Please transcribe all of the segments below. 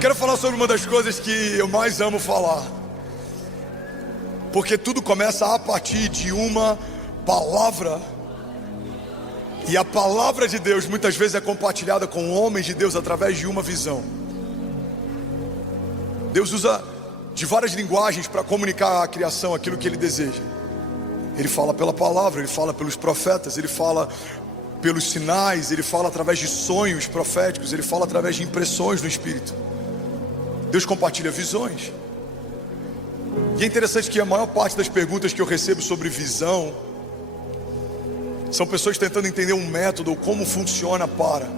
Quero falar sobre uma das coisas que eu mais amo falar, porque tudo começa a partir de uma palavra. E a palavra de Deus muitas vezes é compartilhada com homens de Deus através de uma visão. Deus usa de várias linguagens para comunicar à criação aquilo que Ele deseja. Ele fala pela palavra, Ele fala pelos profetas, Ele fala pelos sinais, Ele fala através de sonhos proféticos, Ele fala através de impressões no Espírito. Deus compartilha visões. E é interessante que a maior parte das perguntas que eu recebo sobre visão são pessoas tentando entender um método ou como funciona para.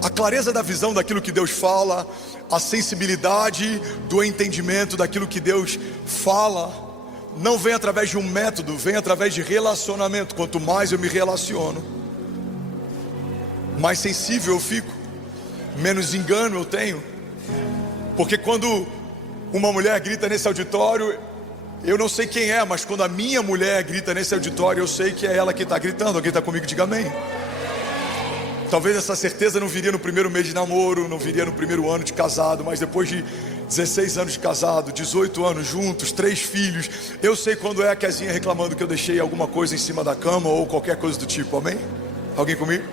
A clareza da visão daquilo que Deus fala, a sensibilidade do entendimento daquilo que Deus fala, não vem através de um método, vem através de relacionamento. Quanto mais eu me relaciono, mais sensível eu fico, menos engano eu tenho. Porque quando uma mulher grita nesse auditório, eu não sei quem é, mas quando a minha mulher grita nesse auditório, eu sei que é ela que está gritando. Alguém está comigo? Diga amém. Talvez essa certeza não viria no primeiro mês de namoro, não viria no primeiro ano de casado, mas depois de 16 anos de casado, 18 anos juntos, 3 filhos, eu sei quando é a Kezinha reclamando que eu deixei alguma coisa em cima da cama ou qualquer coisa do tipo, amém? Alguém comigo?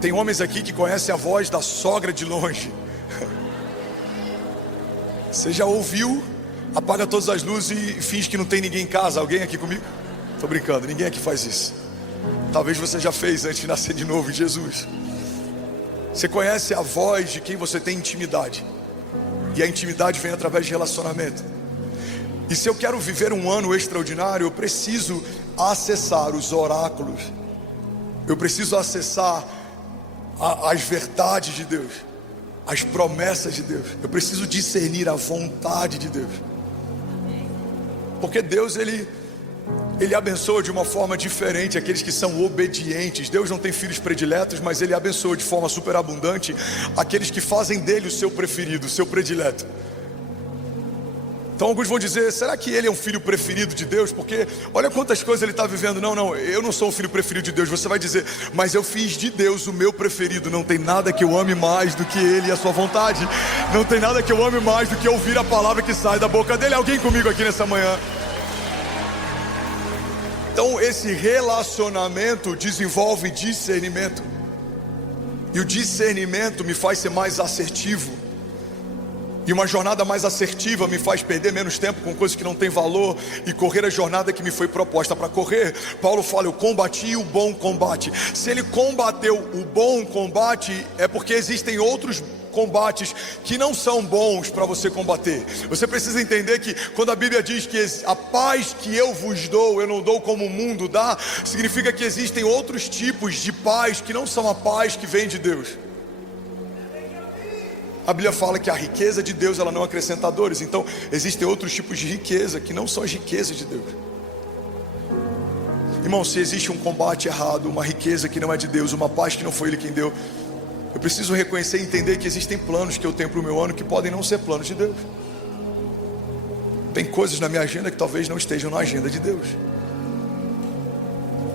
Tem homens aqui que conhecem a voz da sogra de longe. Você já ouviu? Apaga todas as luzes e finge que não tem ninguém em casa. Alguém aqui comigo? Tô brincando, ninguém aqui faz isso. Talvez você já fez antes de nascer de novo em Jesus. Você conhece a voz de quem você tem intimidade. E a intimidade vem através de relacionamento. E se eu quero viver um ano extraordinário, eu preciso acessar os oráculos. Eu preciso acessar as verdades de Deus, as promessas de Deus. Eu preciso discernir a vontade de Deus. Porque Deus, Ele abençoa de uma forma diferente aqueles que são obedientes. Deus não tem filhos prediletos, mas Ele abençoa de forma superabundante aqueles que fazem dele o seu preferido, o seu predileto. Então alguns vão dizer, será que ele é um filho preferido de Deus? Porque olha quantas coisas ele está vivendo. Não, eu não sou um filho preferido de Deus. Você vai dizer, mas eu fiz de Deus o meu preferido. Não tem nada que eu ame mais do que Ele e a sua vontade. Não tem nada que eu ame mais do que ouvir a palavra que sai da boca dele. Alguém comigo aqui nessa manhã? Então esse relacionamento desenvolve discernimento. E o discernimento me faz ser mais assertivo. E uma jornada mais assertiva me faz perder menos tempo com coisas que não têm valor e correr a jornada que me foi proposta para correr. Paulo fala, eu combati o bom combate. Se ele combateu o bom combate, é porque existem outros combates que não são bons para você combater. Você precisa entender que quando a Bíblia diz que a paz que eu vos dou, eu não dou como o mundo dá, significa que existem outros tipos de paz que não são a paz que vem de Deus. A Bíblia fala que a riqueza de Deus, ela não acrescenta dores. Então existem outros tipos de riqueza que não são as riquezas de Deus. Irmão, se existe um combate errado, uma riqueza que não é de Deus, uma paz que não foi Ele quem deu, eu preciso reconhecer e entender que existem planos que eu tenho para o meu ano que podem não ser planos de Deus. Tem coisas na minha agenda que talvez não estejam na agenda de Deus.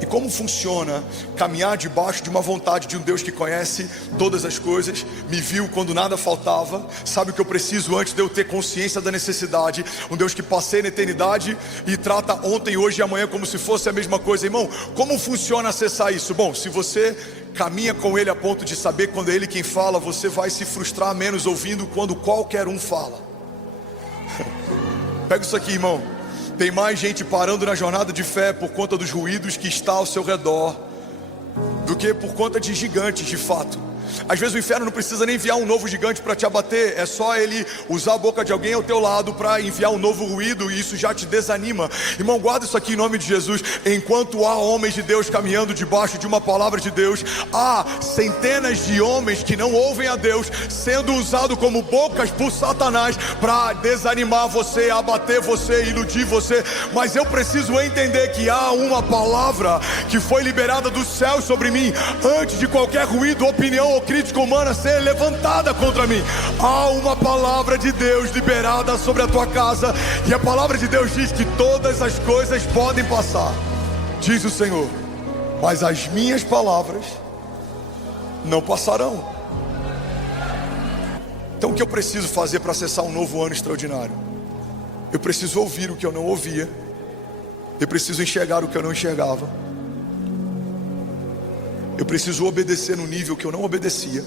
E como funciona caminhar debaixo de uma vontade de um Deus que conhece todas as coisas, me viu quando nada faltava, sabe o que eu preciso antes de eu ter consciência da necessidade, um Deus que passei na eternidade e trata ontem, hoje e amanhã como se fosse a mesma coisa. Irmão, como funciona acessar isso? Bom, se você caminha com Ele a ponto de saber quando é Ele quem fala, você vai se frustrar menos ouvindo quando qualquer um fala. Pega isso aqui, irmão. Tem mais gente parando na jornada de fé por conta dos ruídos que está ao seu redor do que por conta de gigantes de fato. Às vezes o inferno não precisa nem enviar um novo gigante para te abater. É só ele usar a boca de alguém ao teu lado para enviar um novo ruído, e isso já te desanima. Irmão, guarda isso aqui em nome de Jesus. Enquanto há homens de Deus caminhando debaixo de uma palavra de Deus, há centenas de homens que não ouvem a Deus sendo usados como bocas por Satanás para desanimar você, abater você, iludir você. Mas eu preciso entender que há uma palavra que foi liberada dos céus sobre mim antes de qualquer ruído, opinião ou crítica humana ser levantada contra mim. Há uma palavra de Deus liberada sobre a tua casa, e a palavra de Deus diz que todas as coisas podem passar, diz o Senhor, mas as minhas palavras não passarão. Então o que eu preciso fazer para acessar um novo ano extraordinário? Eu preciso ouvir o que eu não ouvia. Eu preciso enxergar o que eu não enxergava. Eu preciso obedecer no nível que eu não obedecia.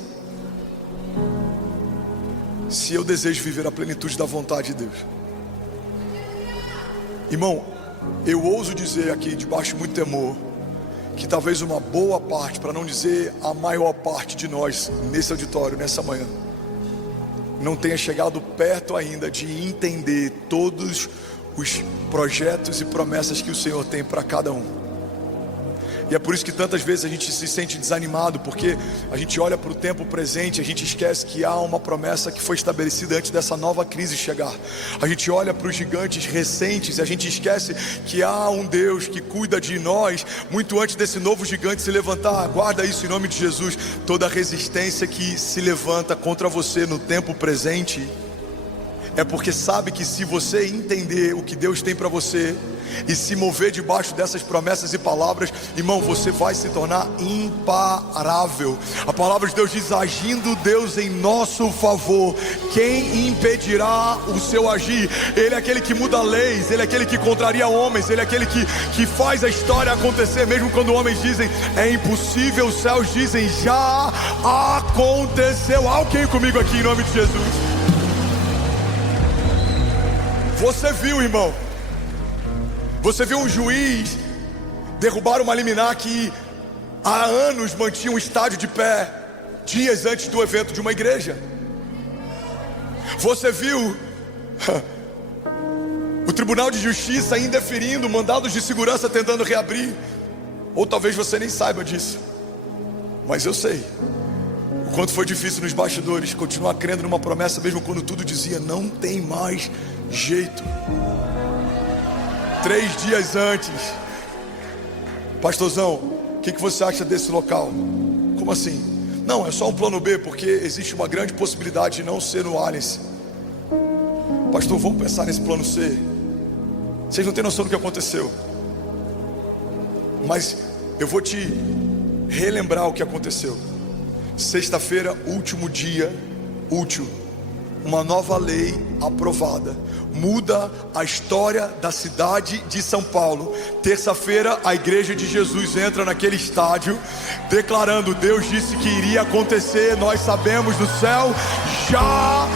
Se eu desejo viver a plenitude da vontade de Deus. Irmão, eu ouso dizer aqui, debaixo de muito temor, que talvez uma boa parte, para não dizer a maior parte de nós nesse auditório, nessa manhã, não tenha chegado perto ainda de entender todos os projetos e promessas que o Senhor tem para cada um. E é por isso que tantas vezes a gente se sente desanimado, porque a gente olha para o tempo presente, a gente esquece que há uma promessa que foi estabelecida antes dessa nova crise chegar. A gente olha para os gigantes recentes e a gente esquece que há um Deus que cuida de nós muito antes desse novo gigante se levantar. Guarda isso em nome de Jesus. Toda resistência que se levanta contra você no tempo presente é porque sabe que se você entender o que Deus tem para você e se mover debaixo dessas promessas e palavras, irmão, você vai se tornar imparável. A palavra de Deus diz: agindo Deus em nosso favor, quem impedirá o seu agir? Ele é aquele que muda leis, Ele é aquele que contraria homens, Ele é aquele que faz a história acontecer, mesmo quando homens dizem é impossível, os céus dizem já aconteceu. Alguém comigo aqui em nome de Jesus? Você viu, irmão? Você viu um juiz derrubar uma liminar que há anos mantinha um estádio de pé, dias antes do evento de uma igreja? Você viu o Tribunal de Justiça indeferindo mandados de segurança tentando reabrir? Ou talvez você nem saiba disso, mas eu sei o quanto foi difícil nos bastidores continuar crendo numa promessa, mesmo quando tudo dizia não tem mais jeito. 3 dias antes, pastorzão, o que você acha desse local? Como assim? Não, é só um plano B, porque existe uma grande possibilidade de não ser no Allianz. Pastor, vamos pensar nesse plano C. Vocês não têm noção do que aconteceu, mas eu vou te relembrar o que aconteceu. Sexta-feira, último dia útil, uma nova lei aprovada, muda a história da cidade de São Paulo. Terça-feira, a igreja de Jesus entra naquele estádio, declarando: Deus disse que iria acontecer, nós sabemos do céu, já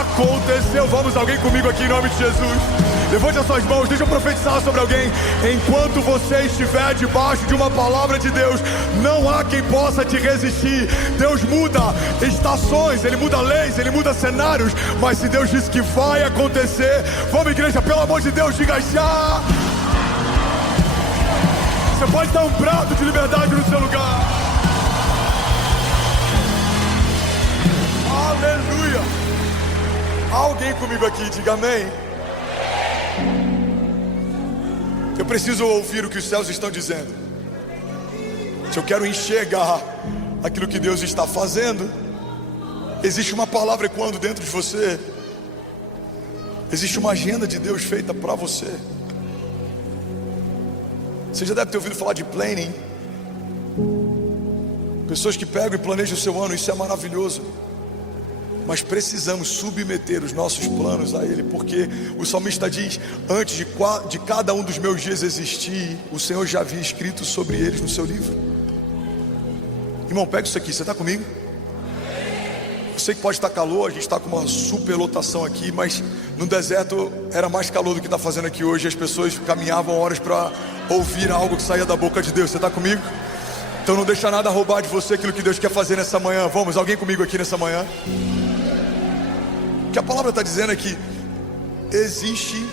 aconteceu. Vamos, alguém comigo aqui em nome de Jesus? Levante as suas mãos, deixa eu profetizar sobre alguém. Enquanto você estiver debaixo de uma palavra de Deus, não há quem possa te resistir. Deus muda estações, Ele muda leis, Ele muda cenários, mas se Deus disse que vai acontecer, vamos, igreja, pelo amor de Deus, diga já. Você pode dar um brado de liberdade no seu lugar. Aleluia. Alguém comigo aqui, diga amém. Eu preciso ouvir o que os céus estão dizendo. Se eu quero enxergar aquilo que Deus está fazendo, existe uma palavra ecoando dentro de você. Existe uma agenda de Deus feita para você. Você já deve ter ouvido falar de planning. Pessoas que pegam e planejam o seu ano, isso é maravilhoso. Mas precisamos submeter os nossos planos a Ele, porque o salmista diz: antes de cada um dos meus dias existir, o Senhor já havia escrito sobre eles no seu livro. Irmão, pega isso aqui, você está comigo? Eu sei que pode estar calor, a gente está com uma superlotação aqui, mas no deserto era mais calor do que está fazendo aqui hoje. As pessoas caminhavam horas para ouvir algo que saía da boca de Deus. Você está comigo? Então não deixa nada roubar de você aquilo que Deus quer fazer nessa manhã. Vamos, alguém comigo aqui nessa manhã? O que a palavra está dizendo é que existe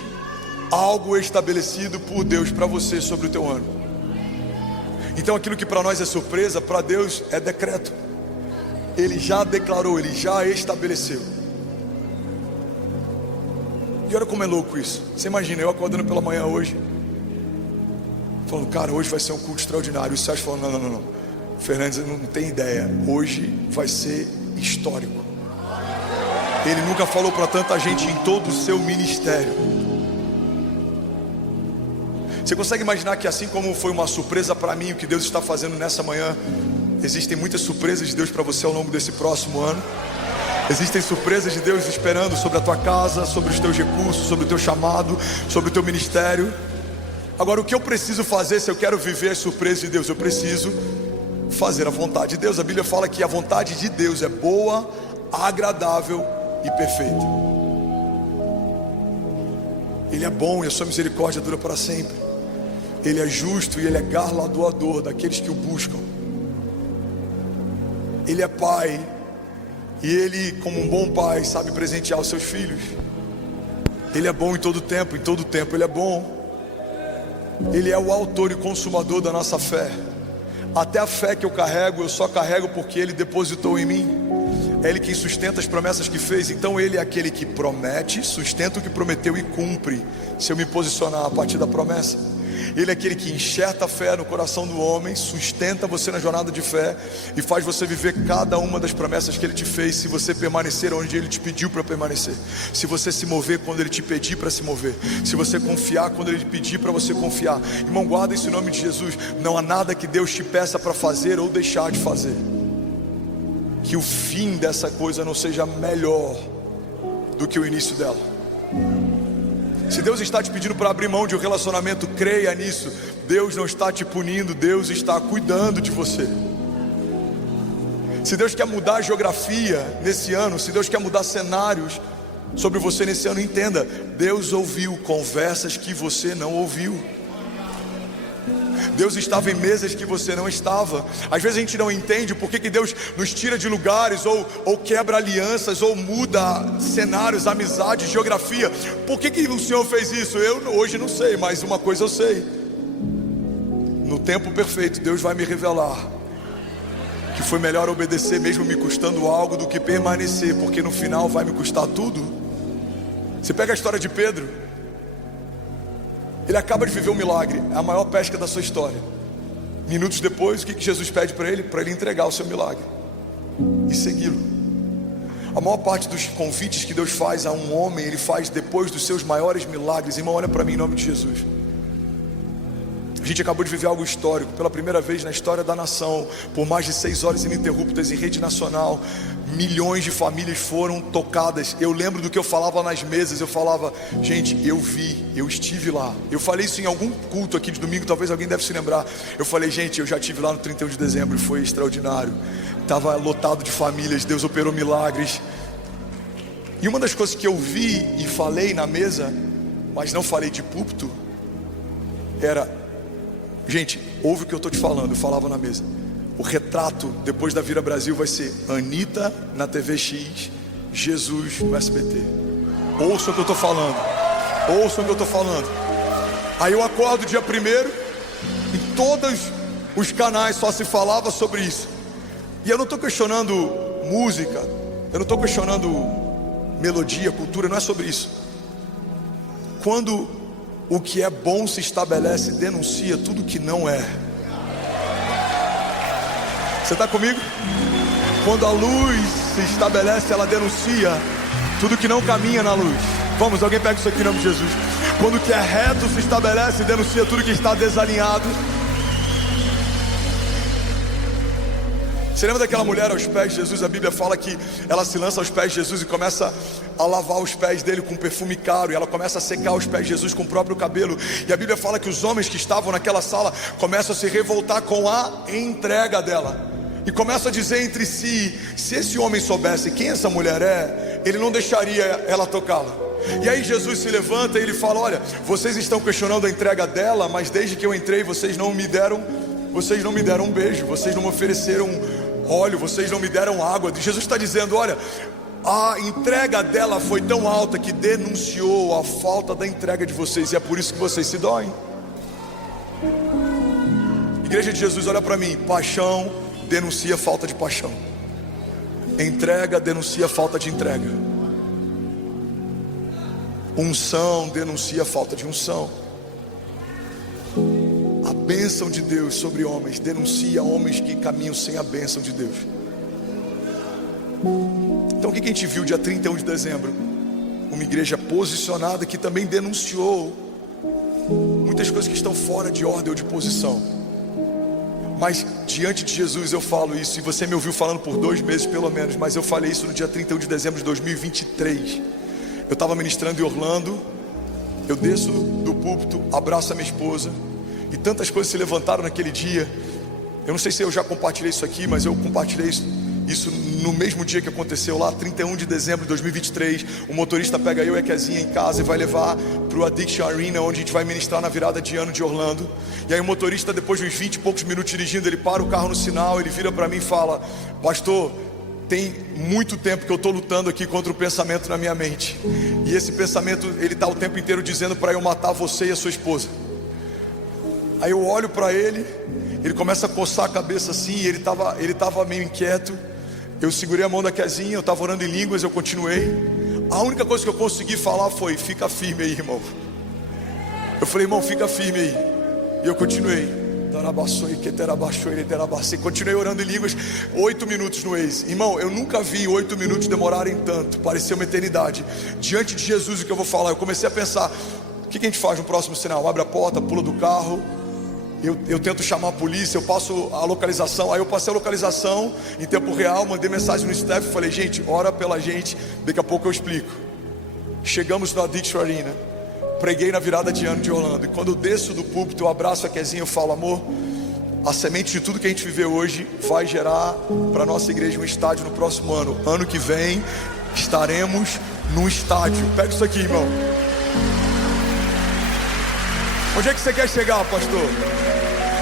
algo estabelecido por Deus para você sobre o teu ano. Então aquilo que para nós é surpresa, para Deus é decreto. Ele já declarou, Ele já estabeleceu. E olha como é louco isso. Você imagina, eu acordando pela manhã hoje, falando: cara, hoje vai ser um culto extraordinário. E os céus falando: não, Fernandes, não tem ideia, hoje vai ser histórico. Ele nunca falou para tanta gente em todo o seu ministério. Você consegue imaginar que assim como foi uma surpresa para mim o que Deus está fazendo nessa manhã, Existem muitas surpresas de Deus para você ao longo desse próximo ano. Existem surpresas de Deus esperando sobre a tua casa, sobre os teus recursos, sobre o teu chamado, sobre o teu ministério. Agora, o que eu preciso fazer se eu quero viver as surpresas de Deus? Eu preciso fazer a vontade de Deus. A Bíblia fala que a vontade de Deus é boa, agradável e perfeita. Ele é bom e a sua misericórdia dura para sempre. Ele é justo e Ele é galardoador daqueles que o buscam. Ele é pai e Ele, como um bom pai, sabe presentear os seus filhos. Ele é bom em todo tempo Ele é bom. Ele é o autor e consumador da nossa fé. Até a fé que eu carrego, eu só carrego porque Ele depositou em mim. É Ele quem sustenta as promessas que fez. Então Ele é aquele que promete, sustenta o que prometeu e cumpre, se eu me posicionar a partir da promessa. Ele é aquele que enxerta a fé no coração do homem, sustenta você na jornada de fé e faz você viver cada uma das promessas que Ele te fez, se você permanecer onde Ele te pediu para permanecer, se você se mover quando Ele te pedir para se mover, se você confiar quando Ele te pedir para você confiar. Irmão, guarda isso em nome de Jesus. Não há nada que Deus te peça para fazer ou deixar de fazer que o fim dessa coisa não seja melhor do que o início dela. Se Deus está te pedindo para abrir mão de um relacionamento, creia nisso. Deus não está te punindo, Deus está cuidando de você. Se Deus quer mudar a geografia nesse ano, se Deus quer mudar cenários sobre você nesse ano, entenda: Deus ouviu conversas que você não ouviu. Deus estava em mesas que você não estava. Às vezes a gente não entende por que Deus nos tira de lugares, ou quebra alianças, ou muda cenários, amizades, geografia. Por que o Senhor fez isso? Eu hoje não sei, mas uma coisa eu sei: no tempo perfeito Deus vai me revelar que foi melhor obedecer mesmo me custando algo do que permanecer, porque no final vai me custar tudo. Você pega a história de Pedro. Ele acaba de viver um milagre, a maior pesca da sua história. Minutos depois, o que Jesus pede para ele? Para ele entregar o seu milagre e segui-lo. A maior parte dos convites que Deus faz a um homem, Ele faz depois dos seus maiores milagres. Irmão, olha para mim em nome de Jesus. A gente acabou de viver algo histórico, pela primeira vez na história da nação, por mais de 6 horas ininterruptas em rede nacional. Milhões de famílias foram tocadas. Eu lembro do que eu falava nas mesas. Eu falava: gente, eu vi, eu estive lá. Eu falei isso em algum culto aqui de domingo, talvez alguém deve se lembrar. Eu falei: gente, eu já estive lá no 31 de dezembro e foi extraordinário. Estava lotado de famílias, Deus operou milagres. E uma das coisas que eu vi e falei na mesa, mas não falei de púlpito, era: gente, ouve o que eu estou te falando. Eu falava na mesa: o retrato depois da Vira Brasil vai ser Anitta na TV X, Jesus no SBT. Ouça o que eu estou falando. Ouça o que eu estou falando. Aí eu acordo dia 1º, em todos os canais só se falava sobre isso. E eu não estou questionando música, eu não estou questionando melodia, cultura, não é sobre isso. Quando o que é bom se estabelece, denuncia tudo que não é. Você está comigo? Quando a luz se estabelece, ela denuncia tudo que não caminha na luz. Vamos, alguém pega isso aqui em nome de Jesus. Quando o que é reto se estabelece, denuncia tudo que está desalinhado. Você lembra daquela mulher aos pés de Jesus? A Bíblia fala que ela se lança aos pés de Jesus e começa a lavar os pés dele com perfume caro. E ela começa a secar os pés de Jesus com o próprio cabelo. E a Bíblia fala que os homens que estavam naquela sala começam a se revoltar com a entrega dela. E começam a dizer entre si: se esse homem soubesse quem essa mulher é, ele não deixaria ela tocá-la. E aí Jesus se levanta e ele fala: olha, vocês estão questionando a entrega dela, mas desde que eu entrei vocês não me deram um beijo, vocês não me ofereceram óleo, vocês não me deram água. Jesus está dizendo: olha, a entrega dela foi tão alta que denunciou a falta da entrega de vocês, e é por isso que vocês se doem. Igreja de Jesus, olha para mim: paixão denuncia falta de paixão, entrega denuncia falta de entrega, unção denuncia falta de unção. A bênção de Deus sobre homens denuncia homens que caminham sem a bênção de Deus. Então o que a gente viu dia 31 de dezembro? Uma igreja posicionada que também denunciou muitas coisas que estão fora de ordem ou de posição. Mas diante de Jesus eu falo isso, e você me ouviu falando por 2 meses pelo menos, mas eu falei isso no dia 31 de dezembro de 2023. Eu estava ministrando em Orlando, eu desço do púlpito, abraço a minha esposa, e tantas coisas se levantaram naquele dia. Eu não sei se eu já compartilhei isso aqui, mas eu compartilhei isso no mesmo dia que aconteceu lá, 31 de dezembro de 2023. O motorista pega eu e a Kezinha em casa e vai levar para o Addiction Arena, onde a gente vai ministrar na virada de ano de Orlando. E aí o motorista, depois de uns 20 e poucos minutos dirigindo, ele para o carro no sinal, ele vira para mim e fala: pastor, tem muito tempo que eu estou lutando aqui contra o pensamento na minha mente, e esse pensamento, ele está o tempo inteiro dizendo para eu matar você e a sua esposa. Aí eu olho para ele começa a coçar a cabeça assim, e ele estava meio inquieto. Eu segurei a mão da Kezinha, eu estava orando em línguas, eu continuei. A única coisa que eu consegui falar foi: fica firme aí, irmão. Eu falei: irmão, fica firme aí. E eu continuei. Continuei orando em línguas, 8 minutos no Waze. Irmão, eu nunca vi 8 minutos demorarem tanto, parecia uma eternidade. Diante de Jesus, o que eu vou falar? Eu comecei a pensar: o que a gente faz no próximo sinal? Abre a porta, pula do carro. Eu tento chamar a polícia, eu passo a localização. Aí eu passei a localização em tempo real, mandei mensagem no staff, falei: gente, ora pela gente, daqui a pouco eu explico. Chegamos no Addiction Arena, preguei na virada de ano de Orlando, e quando eu desço do púlpito, eu abraço a Kezinha, eu falo: amor, a semente de tudo que a gente viveu hoje vai gerar para a nossa igreja um estádio no próximo ano. Ano que vem estaremos num estádio. Pega isso aqui, irmão. Onde é que você quer chegar, pastor?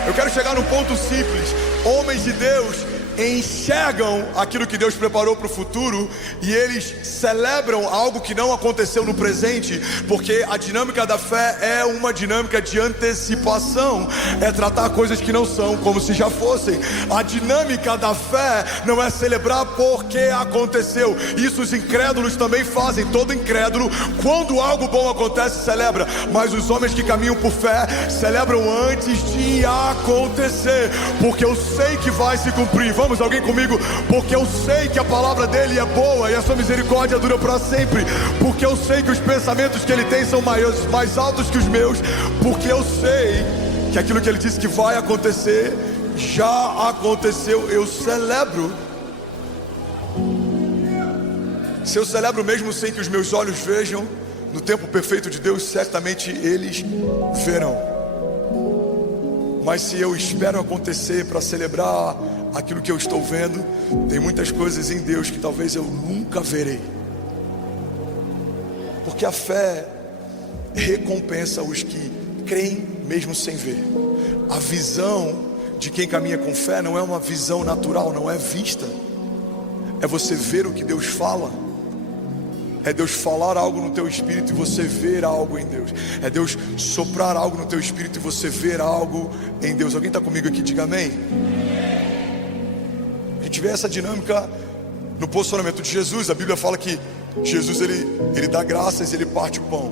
Eu quero chegar num ponto simples. Homens de Deus enxergam aquilo que Deus preparou para o futuro, e eles celebram algo que não aconteceu no presente, porque a dinâmica da fé é uma dinâmica de antecipação, é tratar coisas que não são como se já fossem. A dinâmica da fé não é celebrar porque aconteceu. Isso os incrédulos também fazem. Todo incrédulo, quando algo bom acontece, celebra, mas os homens que caminham por fé celebram antes de acontecer, porque eu sei que vai se cumprir. Vamos, alguém comigo? Porque eu sei que a palavra dele é boa e a sua misericórdia dura para sempre. Porque eu sei que os pensamentos que ele tem são mais altos que os meus. Porque eu sei que aquilo que ele disse que vai acontecer já aconteceu. Eu celebro. Se eu celebro mesmo sem que os meus olhos vejam, no tempo perfeito de Deus, certamente eles verão. Mas se eu espero acontecer para celebrar aquilo que eu estou vendo, tem muitas coisas em Deus que talvez eu nunca verei. Porque a fé recompensa os que creem mesmo sem ver. A visão de quem caminha com fé não é uma visão natural, não é vista. É você ver o que Deus fala. É Deus falar algo no teu espírito e você ver algo em Deus. É Deus soprar algo no teu espírito e você ver algo em Deus. Alguém está comigo aqui? Diga amém. A gente vê essa dinâmica no posicionamento de Jesus. A Bíblia fala que Jesus ele dá graças e ele parte o pão.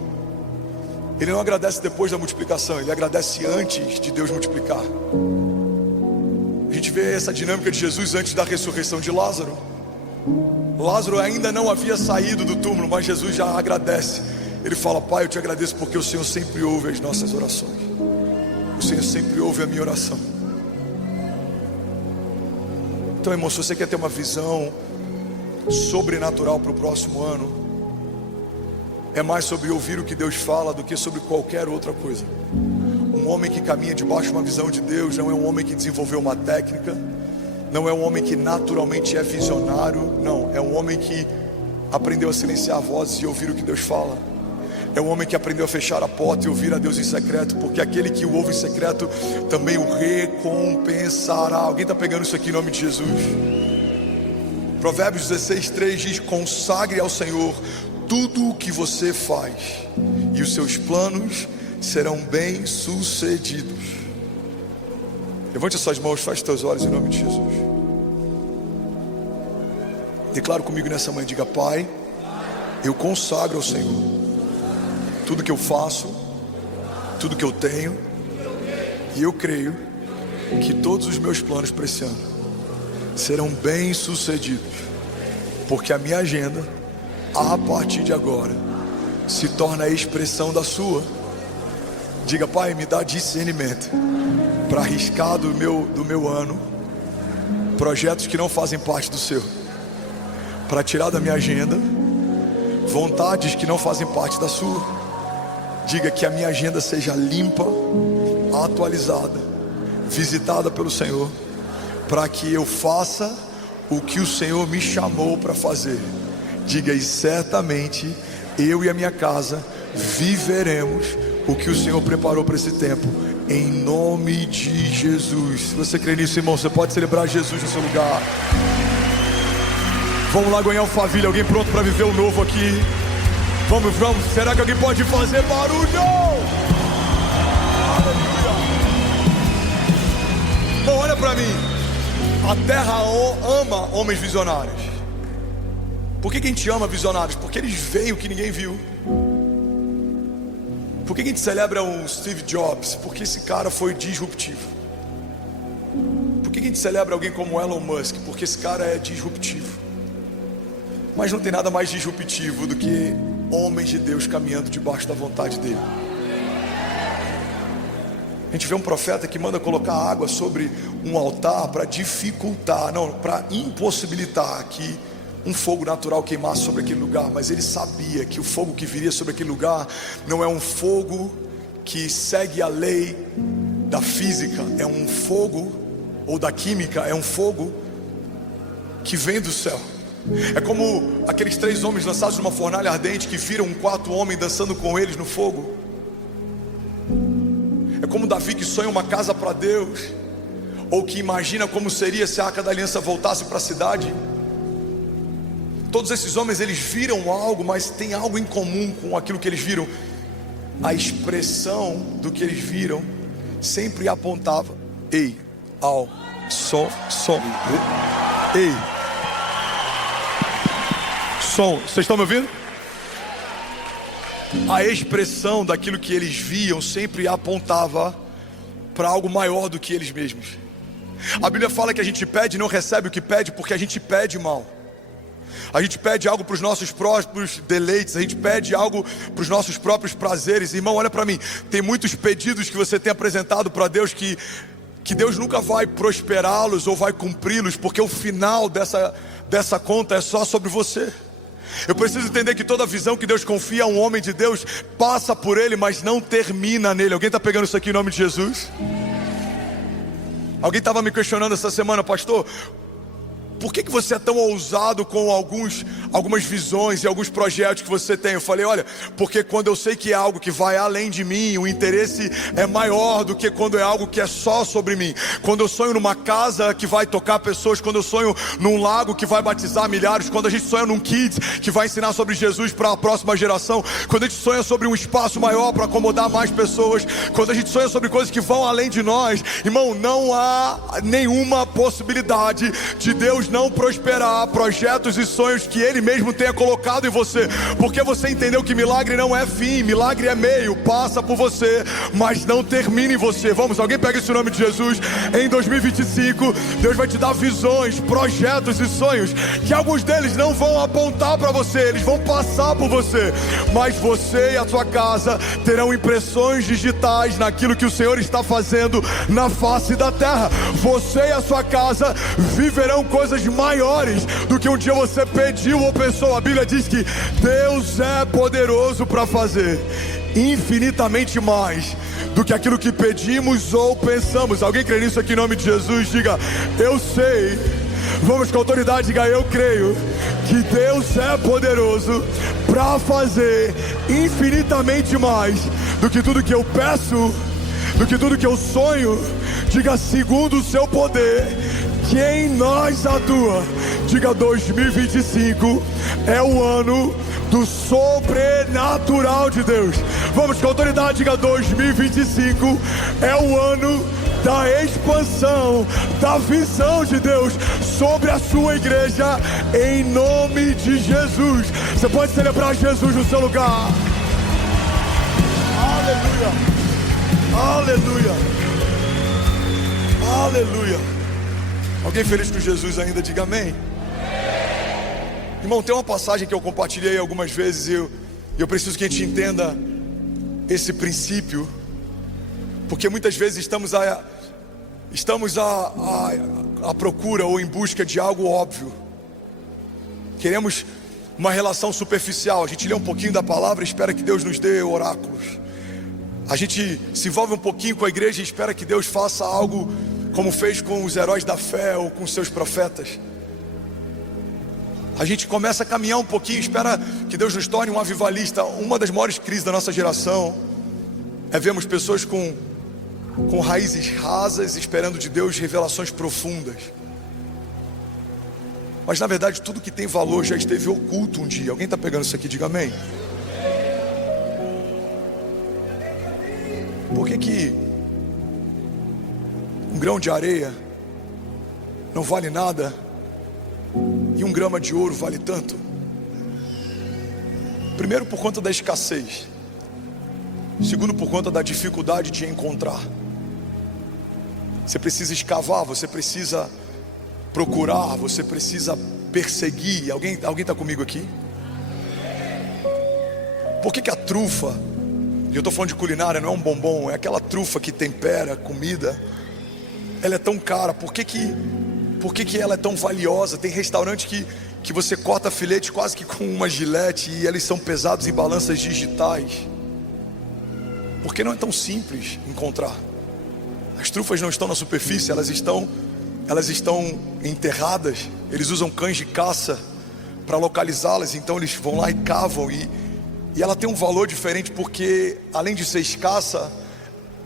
Ele não agradece depois da multiplicação, ele agradece antes de Deus multiplicar. A gente vê essa dinâmica de Jesus antes da ressurreição de Lázaro. Lázaro ainda não havia saído do túmulo, mas Jesus já agradece. Ele fala: Pai, eu te agradeço porque o Senhor sempre ouve as nossas orações. O Senhor sempre ouve a minha oração. Então, irmão, se você quer ter uma visão sobrenatural para o próximo ano, é mais sobre ouvir o que Deus fala do que sobre qualquer outra coisa. Um homem que caminha debaixo de uma visão de Deus não é um homem que desenvolveu uma técnica, não é um homem que naturalmente é visionário, não, é um homem que aprendeu a silenciar vozes e ouvir o que Deus fala. É um homem que aprendeu a fechar a porta e ouvir a Deus em secreto, porque aquele que o ouve em secreto também o recompensará. Alguém está pegando isso aqui em nome de Jesus? Provérbios 16:3 diz: consagre ao Senhor tudo o que você faz, e os seus planos serão bem sucedidos. Levante as suas mãos, feche teus olhos em nome de Jesus. Declaro comigo nessa manhã, diga: Pai, eu consagro ao Senhor tudo que eu faço, tudo que eu tenho, e eu creio que todos os meus planos para esse ano serão bem sucedidos, porque a minha agenda, a partir de agora, se torna a expressão da sua. Diga: Pai, me dá discernimento para arriscar do meu ano projetos que não fazem parte do seu, para tirar da minha agenda vontades que não fazem parte da sua. Diga que a minha agenda seja limpa, atualizada, visitada pelo Senhor, para que eu faça o que o Senhor me chamou para fazer. Diga: e certamente eu e a minha casa viveremos o que o Senhor preparou para esse tempo, em nome de Jesus. Se você crê nisso, irmão, você pode celebrar Jesus no seu lugar. Vamos lá ganhar o Alphaville. Alguém pronto para viver o novo aqui? Vamos. Será que alguém pode fazer barulho? Aleluia. Bom, olha para mim. A terra ama homens visionários. Por que a gente ama visionários? Porque eles veem o que ninguém viu. Por que a gente celebra um Steve Jobs? Porque esse cara foi disruptivo. Por que a gente celebra alguém como Elon Musk? Porque esse cara é disruptivo. Mas não tem nada mais disruptivo do que homens de Deus caminhando debaixo da vontade dele. A gente vê um profeta que manda colocar água sobre um altar para dificultar, não, para impossibilitar que um fogo natural queimasse sobre aquele lugar. Mas ele sabia que o fogo que viria sobre aquele lugar não é um fogo que segue a lei da física, é um fogo, ou da química, é um fogo que vem do céu. É como aqueles 3 homens lançados numa fornalha ardente que viram um 4º homem dançando com eles no fogo. É como Davi que sonha uma casa para Deus, ou que imagina como seria se a Arca da Aliança voltasse para a cidade. Todos esses homens, eles viram algo, mas tem algo em comum com aquilo que eles viram. A expressão do que eles viram sempre apontava: ei, ao, som, ei, som. Vocês estão me ouvindo? A expressão daquilo que eles viam sempre apontava para algo maior do que eles mesmos. A Bíblia fala que a gente pede e não recebe o que pede porque a gente pede mal. A gente pede algo para os nossos próprios deleites, a gente pede algo para os nossos próprios prazeres. Irmão, olha para mim, tem muitos pedidos que você tem apresentado para Deus que Deus nunca vai prosperá-los ou vai cumpri-los, porque o final dessa conta é só sobre você. Eu preciso entender que toda visão que Deus confia a um homem de Deus passa por ele, mas não termina nele. Alguém está pegando isso aqui em nome de Jesus? Alguém estava me questionando essa semana: pastor, por que você é tão ousado com algumas visões e alguns projetos que você tem? Eu falei: olha, porque quando eu sei que é algo que vai além de mim, o interesse é maior do que quando é algo que é só sobre mim. Quando eu sonho numa casa que vai tocar pessoas, quando eu sonho num lago que vai batizar milhares, quando a gente sonha num kids que vai ensinar sobre Jesus para a próxima geração, quando a gente sonha sobre um espaço maior para acomodar mais pessoas, quando a gente sonha sobre coisas que vão além de nós, irmão, não há nenhuma possibilidade de Deus não prosperar projetos e sonhos que Ele mesmo tenha colocado em você, porque você entendeu que milagre não é fim, milagre é meio, passa por você, mas não termina em você. Vamos, alguém pega esse nome de Jesus. Em 2025, Deus vai te dar visões, projetos e sonhos, que alguns deles não vão apontar para você, eles vão passar por você, mas você e a sua casa terão impressões digitais naquilo que o Senhor está fazendo na face da terra. Você e a sua casa viverão coisas maiores do que um dia você pediu ou pensou. A Bíblia diz que Deus é poderoso para fazer infinitamente mais do que aquilo que pedimos ou pensamos. Alguém crê nisso aqui em nome de Jesus? Diga: eu sei. Vamos com autoridade, diga: eu creio que Deus é poderoso para fazer infinitamente mais do que tudo que eu peço, do que tudo que eu sonho. Diga: segundo o seu poder que em nós atua. Diga: 2025 é o ano do sobrenatural de Deus. Vamos com autoridade, diga: 2025 é o ano da expansão, da visão de Deus sobre a sua igreja, em nome de Jesus. Você pode celebrar Jesus no seu lugar. Aleluia, aleluia, aleluia. Alguém feliz com Jesus ainda? Diga amém. Irmão, tem uma passagem que eu compartilhei algumas vezes e eu preciso que a gente entenda esse princípio, porque muitas vezes estamos Estamos à procura ou em busca de algo óbvio. Queremos uma relação superficial. A gente lê um pouquinho da palavra e espera que Deus nos dê oráculos. A gente se envolve um pouquinho com a igreja e espera que Deus faça algo como fez com os heróis da fé ou com seus profetas. A gente começa a caminhar um pouquinho, espera que Deus nos torne um avivalista. Uma das maiores crises da nossa geração é vermos pessoas com raízes rasas, esperando de Deus revelações profundas. Mas na verdade tudo que tem valor já esteve oculto um dia. Alguém está pegando isso aqui? Diga amém. Por que um grão de areia não vale nada e 1 grama de ouro vale tanto? Primeiro, por conta da escassez. Segundo, por conta da dificuldade de encontrar. Você precisa escavar, você precisa procurar, você precisa perseguir. Alguém está comigo aqui? Por que a trufa, e eu estou falando de culinária, não é um bombom, é aquela trufa que tempera comida, ela é tão cara? Por que ela é tão valiosa? Tem restaurante que você corta filete quase que com uma gilete e eles são pesados em balanças digitais. Porque não é tão simples encontrar. As trufas não estão na superfície, elas estão enterradas. Eles usam cães de caça para localizá-las, então eles vão lá e cavam, e ela tem um valor diferente, porque além de ser escassa,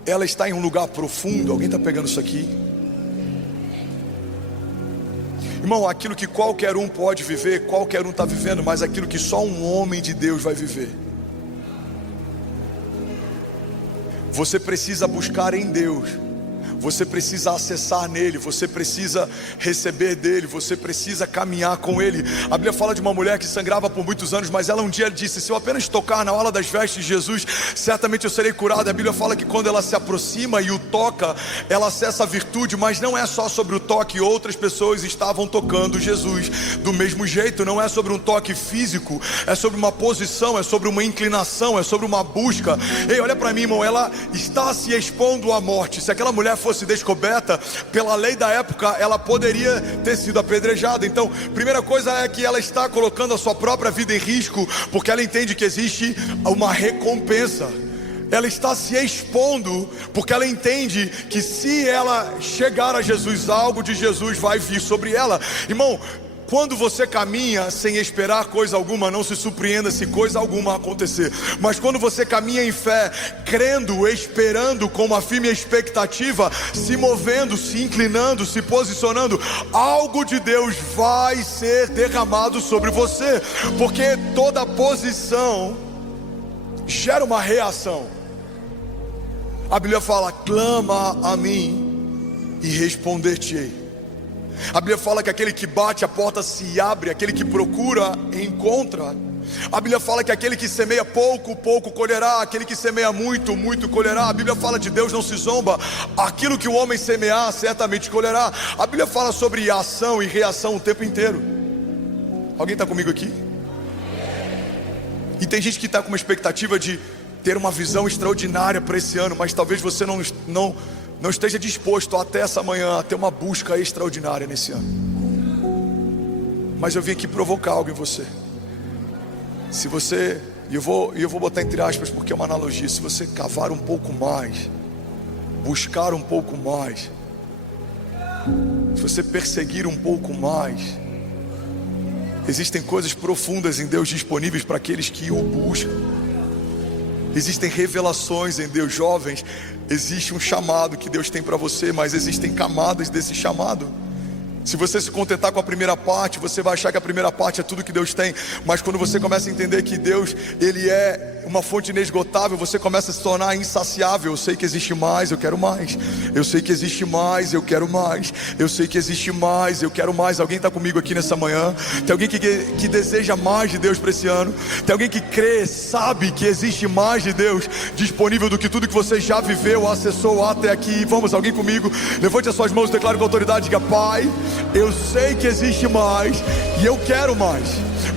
ela está em um lugar profundo. Alguém está pegando isso aqui? Irmão, aquilo que qualquer um pode viver, qualquer um está vivendo, mas aquilo que só um homem de Deus vai viver. Você precisa buscar em Deus, você precisa acessar nele, você precisa receber dele, você precisa caminhar com ele. A Bíblia fala de uma mulher que sangrava por muitos anos, mas ela um dia disse: se eu apenas tocar na orla das vestes de Jesus, certamente eu serei curado. A Bíblia fala que quando ela se aproxima e o toca, ela acessa a virtude. Mas não é só sobre o toque, outras pessoas estavam tocando Jesus do mesmo jeito. Não é sobre um toque físico, é sobre uma posição, é sobre uma inclinação, é sobre uma busca. Ei, olha para mim, irmão, ela está se expondo à morte. Se aquela mulher fosse descoberta, pela lei da época, ela poderia ter sido apedrejada. Então, primeira coisa é que ela está colocando a sua própria vida em risco, porque ela entende que existe uma recompensa. Ela está se expondo, porque ela entende que se ela chegar a Jesus, algo de Jesus vai vir sobre ela. Irmão, quando você caminha sem esperar coisa alguma, não se surpreenda se coisa alguma acontecer. Mas quando você caminha em fé, crendo, esperando, com uma firme expectativa, se movendo, se inclinando, se posicionando, algo de Deus vai ser derramado sobre você. Porque toda posição gera uma reação. A Bíblia fala: clama a mim e responder-te-ei. A Bíblia fala que aquele que bate, a porta se abre, aquele que procura, encontra. A Bíblia fala que aquele que semeia pouco, pouco colherá, aquele que semeia muito, muito colherá. A Bíblia fala de Deus não se zomba, aquilo que o homem semear, certamente colherá. A Bíblia fala sobre ação e reação o tempo inteiro. Alguém está comigo aqui? E tem gente que está com uma expectativa de ter uma visão extraordinária para esse ano, mas talvez você não esteja disposto até essa manhã a ter uma busca extraordinária nesse ano. Mas eu vim aqui provocar algo em você. Se você, e eu vou botar entre aspas porque é uma analogia, se você cavar um pouco mais, buscar um pouco mais, se você perseguir um pouco mais, existem coisas profundas em Deus disponíveis para aqueles que o buscam. Existem revelações em Deus. Jovens, existe um chamado que Deus tem para você, mas existem camadas desse chamado. Se você se contentar com a primeira parte, você vai achar que a primeira parte é tudo que Deus tem. Mas quando você começa a entender que Deus, Ele é uma fonte inesgotável, você começa a se tornar insaciável. Eu sei que existe mais, eu quero mais. Eu sei que existe mais, eu quero mais. Eu sei que existe mais, eu quero mais. Alguém está comigo aqui nessa manhã? Tem alguém que deseja mais de Deus para esse ano? Tem alguém que crê, sabe que existe mais de Deus disponível do que tudo que você já viveu, acessou até aqui? Vamos, alguém comigo? Levante as suas mãos e declare com autoridade, diga: Pai, eu sei que existe mais e eu quero mais.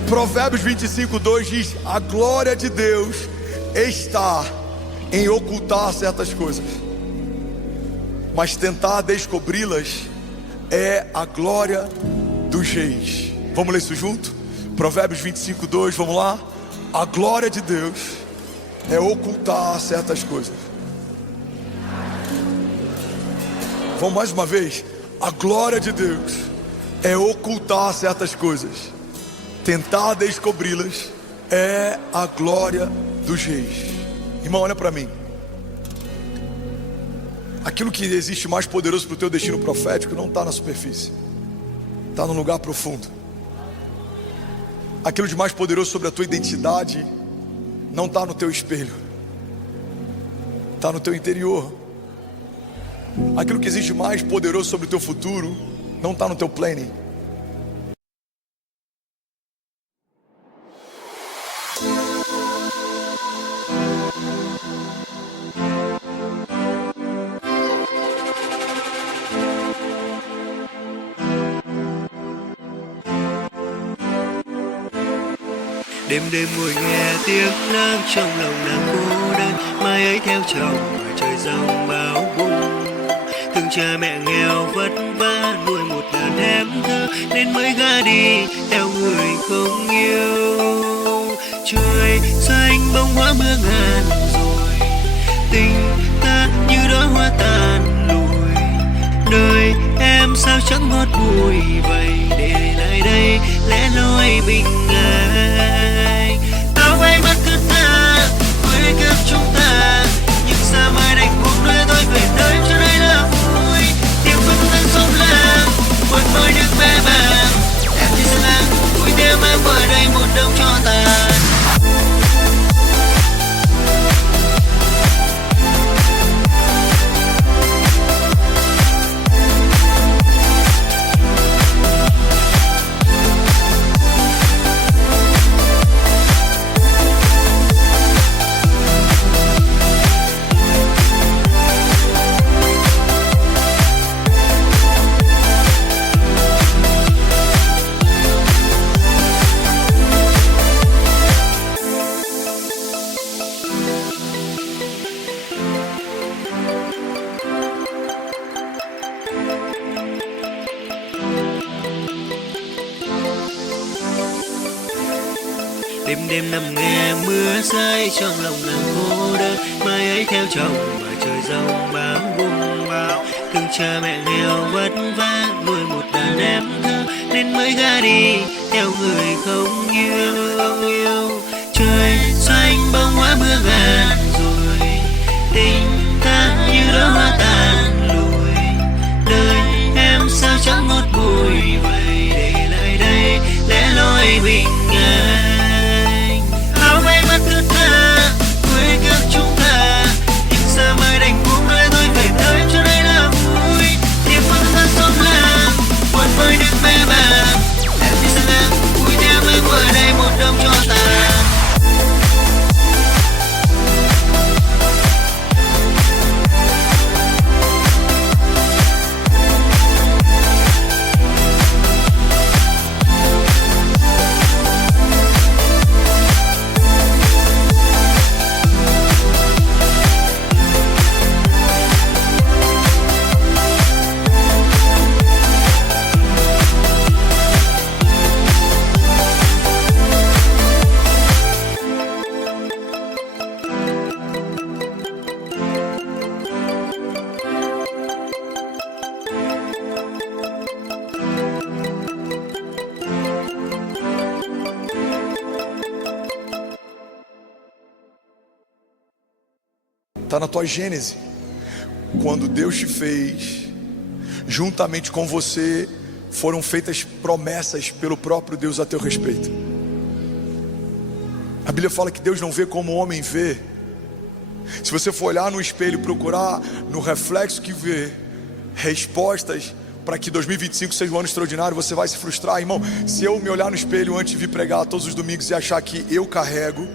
Provérbios 25:2 diz: a glória de Deus está em ocultar certas coisas. mas tentar descobri-las é a glória dos reis. Vamos ler isso junto? Provérbios 25:2, vamos lá? A glória de Deus é ocultar certas coisas. Vamos mais uma vez? A glória de Deus é ocultar certas coisas. Tentar descobri-las é a glória dos reis. Irmão, olha para mim. Aquilo que existe mais poderoso para o teu destino profético não está na superfície, está no lugar profundo. Aquilo de mais poderoso sobre a tua identidade não está no teu espelho, está no teu interior. Aquilo que existe mais poderoso sobre o teu futuro não está no teu planning. Đêm đêm ngồi nghe tiếng nắng trong lòng nàng cô đơn, mai ấy theo chồng ngoài trời giông bão bùng. Thương cha mẹ nghèo vất vả nuôi một đàn em thơ, nên mới gả đi theo người không yêu. Trời xanh bông hoa mưa ngàn rồi, tình ta như đóa hoa tàn lụi. Đời em sao chẳng ngọt bùi vậy, để lại đây lẽ loi bình an. Tao bay mất cứ ta với kiếp chúng ta, nhưng sao mai đành buông nơi tôi về nơi cho đây là vui. Tiếng phất lên sông làng một môi nước bé bàng, em đi xa làng vui đêm em ở đây một đông cho tàn. Đêm đêm nằm nghe mưa rơi trong lòng nàng cô đơn, mai ấy theo chồng mà trời giông bão bùng bão. Thương cha mẹ nghèo vất vả nuôi một đàn em thơ, nên mới gả đi theo người không yêu. Trời xanh bông hoa mưa ngàn rồi, tình ta như đóa hoa tàn lụi. Đời em sao chẳng ngọt bùi vậy, để lại đây lẽ loi bình an. Está na tua Gênese. Quando Deus te fez, juntamente com você foram feitas promessas pelo próprio Deus a teu respeito. A Bíblia fala que Deus não vê como o homem vê. Se você for olhar no espelho e procurar no reflexo que vê respostas para que 2025 seja um ano extraordinário, você vai se frustrar. Irmão, se eu me olhar no espelho antes de vir pregar todos os domingos e achar que eu carrego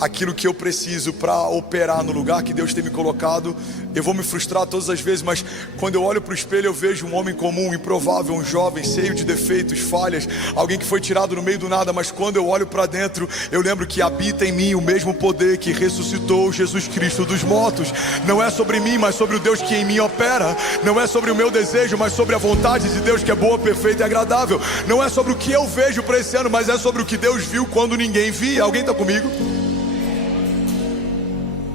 aquilo que eu preciso para operar no lugar que Deus tem me colocado. Eu vou me frustrar todas as vezes, mas quando eu olho para o espelho eu vejo um homem comum, improvável, um jovem cheio de defeitos, falhas, alguém que foi tirado no meio do nada. Mas quando eu olho para dentro, eu lembro que habita em mim o mesmo poder que ressuscitou Jesus Cristo dos mortos. Não é sobre mim, mas sobre o Deus que em mim opera. Não é sobre o meu desejo, mas sobre a vontade de Deus, que é boa, perfeita e agradável. Não é sobre o que eu vejo para esse ano, mas é sobre o que Deus viu quando ninguém via. Alguém está comigo?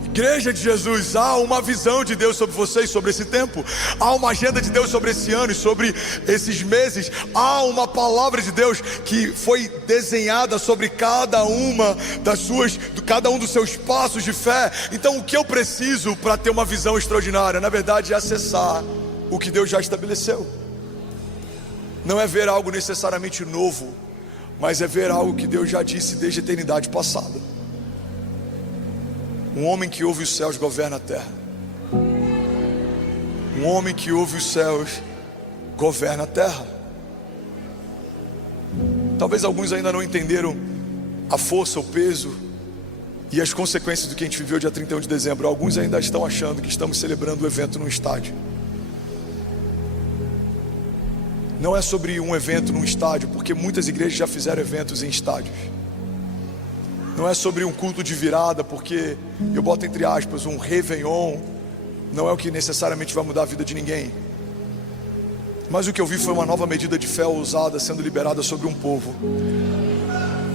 Igreja de Jesus, há uma visão de Deus sobre vocês, sobre esse tempo. Há uma agenda de Deus sobre esse ano e sobre esses meses. Há uma palavra de Deus que foi desenhada sobre cada um dos seus passos de fé. Então o que eu preciso para ter uma visão extraordinária, na verdade, é acessar o que Deus já estabeleceu. Não é ver algo necessariamente novo, mas é ver algo que Deus já disse desde a eternidade passada. Um homem que ouve os céus governa a terra. Um homem que ouve os céus governa a terra. Talvez alguns ainda não entenderam a força, o peso e as consequências do que a gente viveu dia 31 de dezembro. Alguns ainda estão achando que estamos celebrando o evento num estádio. Não é sobre um evento num estádio, porque muitas igrejas já fizeram eventos em estádios. Não é sobre um culto de virada, porque, eu boto entre aspas, um réveillon não é o que necessariamente vai mudar a vida de ninguém. Mas o que eu vi foi uma nova medida de fé ousada sendo liberada sobre um povo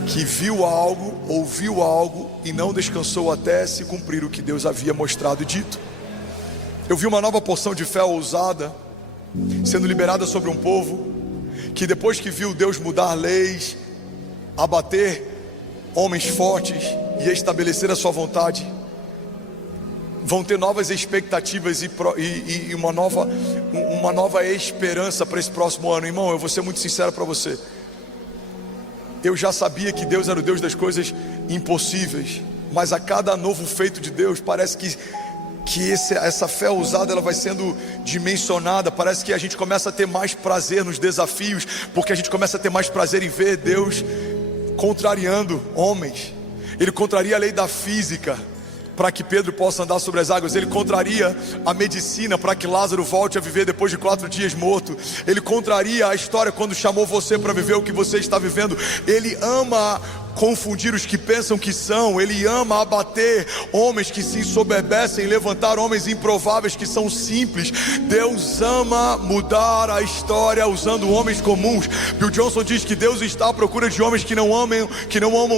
que viu algo, ouviu algo e não descansou até se cumprir o que Deus havia mostrado e dito. Eu vi uma nova porção de fé ousada sendo liberada sobre um povo que, depois que viu Deus mudar leis, abater homens fortes e estabelecer a sua vontade, vão ter novas expectativas e uma nova esperança para esse próximo ano. Irmão, eu vou ser muito sincero para você. Eu já sabia que Deus era o Deus das coisas impossíveis, mas a cada novo feito de Deus, parece que essa fé ousada ela vai sendo dimensionada. Parece que a gente começa a ter mais prazer nos desafios, porque a gente começa a ter mais prazer em ver Deus contrariando homens. Ele contraria a lei da física para que Pedro possa andar sobre as águas. Ele contraria a medicina para que Lázaro volte a viver depois de 4 dias morto. Ele contraria a história quando chamou você para viver o que você está vivendo. Ele ama confundir os que pensam que são. Ele ama abater homens que se ensoberbecem, levantar homens improváveis que são simples. Deus ama mudar a história usando homens comuns. Bill Johnson diz que Deus está à procura de homens que não amam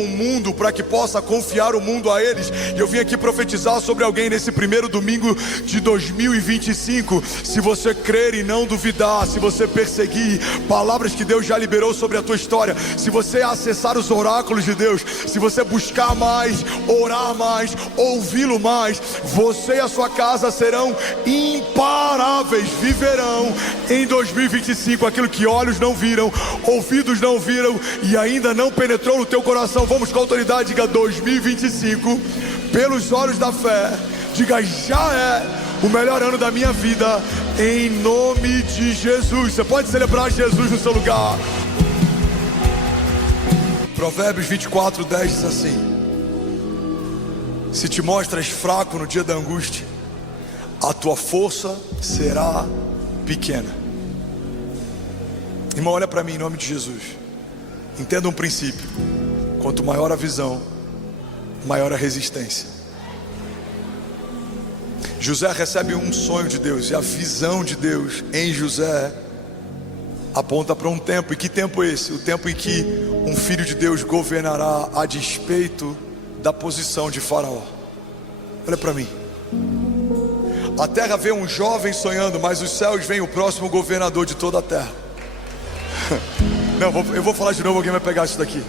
o mundo, para que possa confiar o mundo a eles. E eu vim aqui profetizar sobre alguém nesse primeiro domingo de 2025. Se você crer e não duvidar, se você perseguir palavras que Deus já liberou sobre a tua história, se você acessar os oráculos de Deus, se você buscar mais, orar mais, ouvi-lo mais, você e a sua casa serão imparáveis. Viverão em 2025 aquilo que olhos não viram, ouvidos não viram e ainda não penetrou no teu coração. Vamos com autoridade, diga 2025, pelos olhos da fé, diga: já é o melhor ano da minha vida, em nome de Jesus. Você pode celebrar Jesus no seu lugar. Provérbios 24:10 diz assim: se te mostras fraco no dia da angústia, a tua força será pequena. Irmão, olha para mim em nome de Jesus. Entenda um princípio: quanto maior a visão, maior a resistência. José recebe um sonho de Deus, e a visão de Deus em José aponta para um tempo. E que tempo é esse? O tempo em que um filho de Deus governará a despeito da posição de Faraó. Olha para mim. A terra vê um jovem sonhando, mas os céus veem o próximo governador de toda a terra. Não, eu vou falar de novo, alguém vai pegar isso daqui.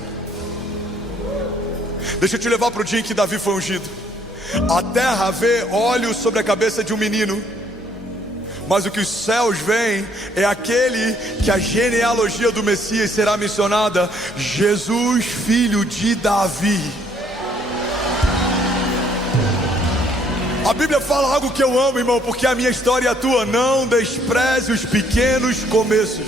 Deixa eu te levar para o dia em que Davi foi ungido. A terra vê olhos sobre a cabeça de um menino, mas o que os céus veem é aquele que a genealogia do Messias será mencionada: Jesus, filho de Davi. A Bíblia fala algo que eu amo, irmão, porque a minha história é a tua. Não despreze os pequenos começos.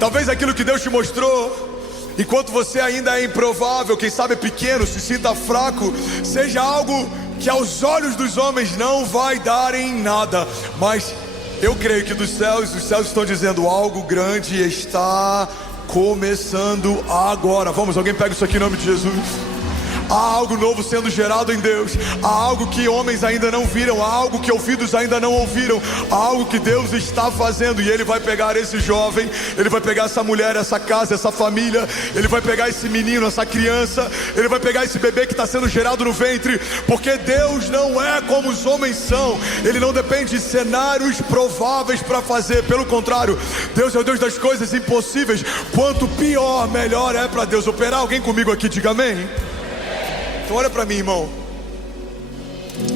Talvez aquilo que Deus te mostrou Enquanto você ainda é improvável, quem sabe pequeno, se sinta fraco, seja algo que aos olhos dos homens não vai dar em nada, mas eu creio que os céus estão dizendo: algo grande está começando agora. Vamos, alguém pega isso aqui em nome de Jesus. Há algo novo sendo gerado em Deus. Há algo que homens ainda não viram. Há algo que ouvidos ainda não ouviram. Há algo que Deus está fazendo. E Ele vai pegar esse jovem, Ele vai pegar essa mulher, essa casa, essa família. Ele vai pegar esse menino, essa criança. Ele vai pegar esse bebê que está sendo gerado no ventre. Porque Deus não é como os homens são. Ele não depende de cenários prováveis para fazer. Pelo contrário, Deus é o Deus das coisas impossíveis. Quanto pior, melhor é para Deus operar. Alguém comigo aqui, diga amém. Então olha para mim, irmão.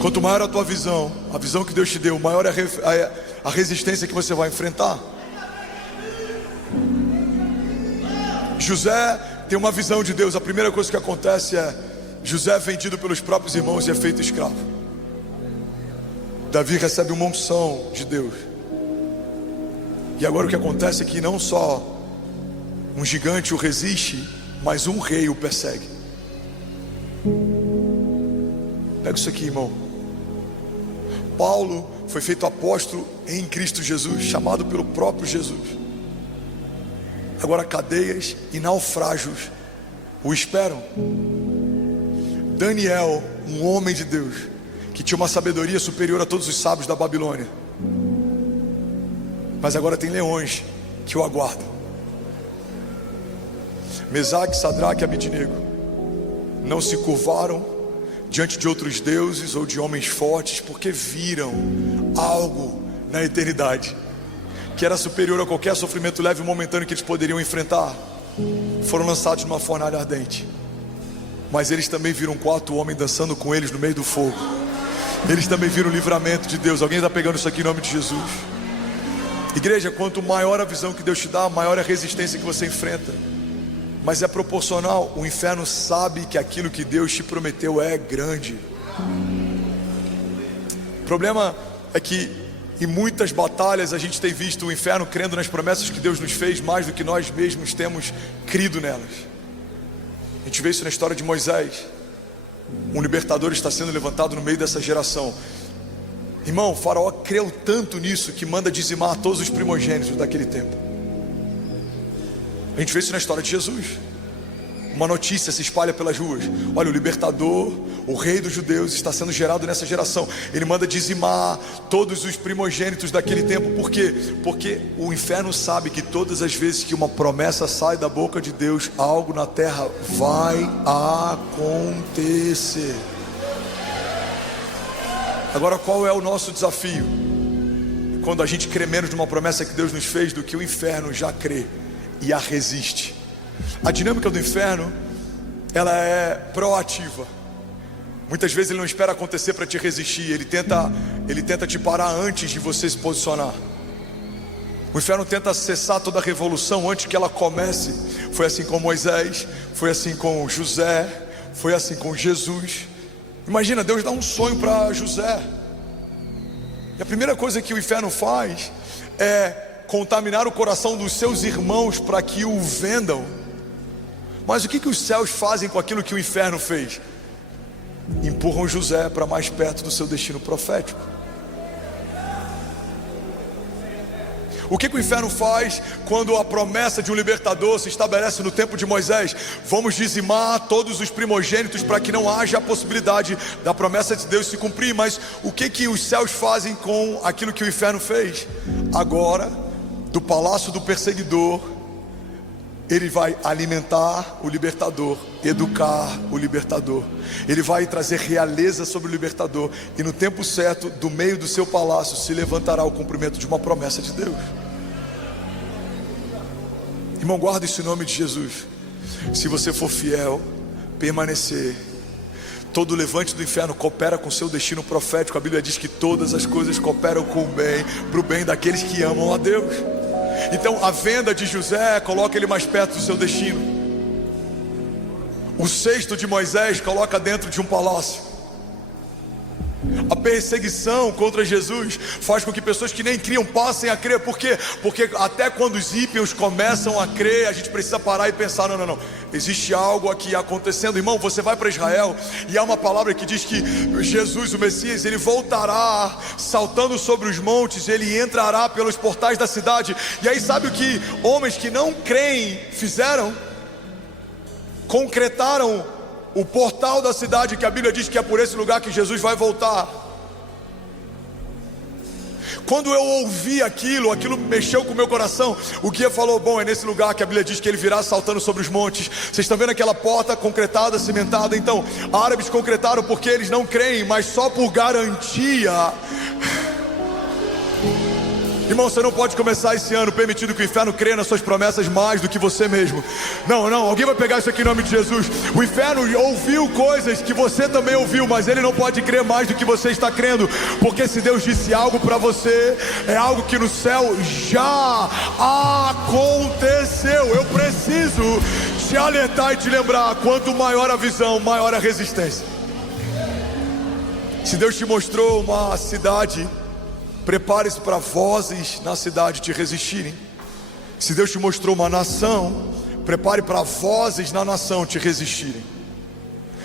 Quanto maior a tua visão, a visão que Deus te deu, maior é a resistência que você vai enfrentar. José tem uma visão de Deus. A primeira coisa que acontece é: José é vendido pelos próprios irmãos e é feito escravo. Davi recebe uma unção de Deus. E agora o que acontece é que não só um gigante o resiste, mas um rei o persegue. Pega isso aqui, irmão. Paulo foi feito apóstolo em Cristo Jesus, chamado pelo próprio Jesus. Agora cadeias e naufrágios o esperam. Daniel, um homem de Deus, que tinha uma sabedoria superior a todos os sábios da Babilônia, mas agora tem leões que o aguardam. Mesaque, Sadraque e Abednego não se curvaram diante de outros deuses ou de homens fortes, porque viram algo na eternidade que era superior a qualquer sofrimento leve e momentâneo que eles poderiam enfrentar. Foram lançados numa fornalha ardente, mas eles também viram 4 homens dançando com eles no meio do fogo. Eles também viram o livramento de Deus. Alguém está pegando isso aqui em nome de Jesus? Igreja, quanto maior a visão que Deus te dá, maior a resistência que você enfrenta. Mas é proporcional. O inferno sabe que aquilo que Deus te prometeu é grande. O problema é que em muitas batalhas a gente tem visto o inferno crendo nas promessas que Deus nos fez mais do que nós mesmos temos crido nelas. A gente vê isso na história de Moisés. Um libertador está sendo levantado no meio dessa geração. Irmão, o faraó creu tanto nisso que manda dizimar todos os primogênitos daquele tempo. A gente vê isso na história de Jesus. Uma notícia se espalha pelas ruas: olha, o libertador, o rei dos judeus está sendo gerado nessa geração. Ele manda dizimar todos os primogênitos daquele tempo. Por quê? Porque o inferno sabe que todas as vezes que uma promessa sai da boca de Deus, algo na terra vai acontecer. Agora, qual é o nosso desafio? Quando a gente crê menos numa promessa que Deus nos fez do que o inferno já crê e a resiste. A dinâmica do inferno, ela é proativa. Muitas vezes ele não espera acontecer para te resistir. Ele tenta te parar antes de você se posicionar. O inferno tenta cessar toda a revolução antes que ela comece. Foi assim com Moisés, foi assim com José, foi assim com Jesus. Imagina, Deus dá um sonho para José, e a primeira coisa que o inferno faz é contaminar o coração dos seus irmãos para que o vendam. Mas o que os céus fazem com aquilo que o inferno fez? Empurram José para mais perto do seu destino profético. O que o inferno faz quando a promessa de um libertador se estabelece no tempo de Moisés? Vamos dizimar todos os primogênitos para que não haja a possibilidade da promessa de Deus se cumprir. Mas o que os céus fazem com aquilo que o inferno fez? Agora, do palácio do perseguidor, ele vai alimentar o libertador, educar o libertador. Ele vai trazer realeza sobre o libertador. E no tempo certo, do meio do seu palácio, se levantará o cumprimento de uma promessa de Deus. Irmão, guarda isso em nome de Jesus. Se você for fiel, permanecer, todo levante do inferno coopera com seu destino profético. A Bíblia diz que todas as coisas cooperam com o bem, para o bem daqueles que amam a Deus. Então a venda de José coloca ele mais perto do seu destino. O cesto de Moisés coloca dentro de um palácio. A perseguição contra Jesus faz com que pessoas que nem criam passem a crer. Por quê? Porque até quando os ímpios começam a crer, a gente precisa parar e pensar: não, existe algo aqui acontecendo. Irmão, você vai para Israel e há uma palavra que diz que Jesus, o Messias, ele voltará saltando sobre os montes, ele entrará pelos portais da cidade. E aí sabe o que homens que não creem fizeram? Concretaram o portal da cidade, que a Bíblia diz que é por esse lugar que Jesus vai voltar. Quando eu ouvi aquilo mexeu com o meu coração. O guia falou: bom, é nesse lugar que a Bíblia diz que ele virá saltando sobre os montes. Vocês estão vendo aquela porta concretada, cimentada? Então, árabes concretaram porque eles não creem, mas só por garantia. Irmão, você não pode começar esse ano permitindo que o inferno creia nas suas promessas mais do que você mesmo. Não, alguém vai pegar isso aqui em nome de Jesus. O inferno ouviu coisas que você também ouviu, mas ele não pode crer mais do que você está crendo. Porque se Deus disse algo para você, é algo que no céu já aconteceu. Eu preciso te alertar e te lembrar: quanto maior a visão, maior a resistência. Se Deus te mostrou uma cidade, prepare-se para vozes na cidade te resistirem. Se Deus te mostrou uma nação, prepare para vozes na nação te resistirem.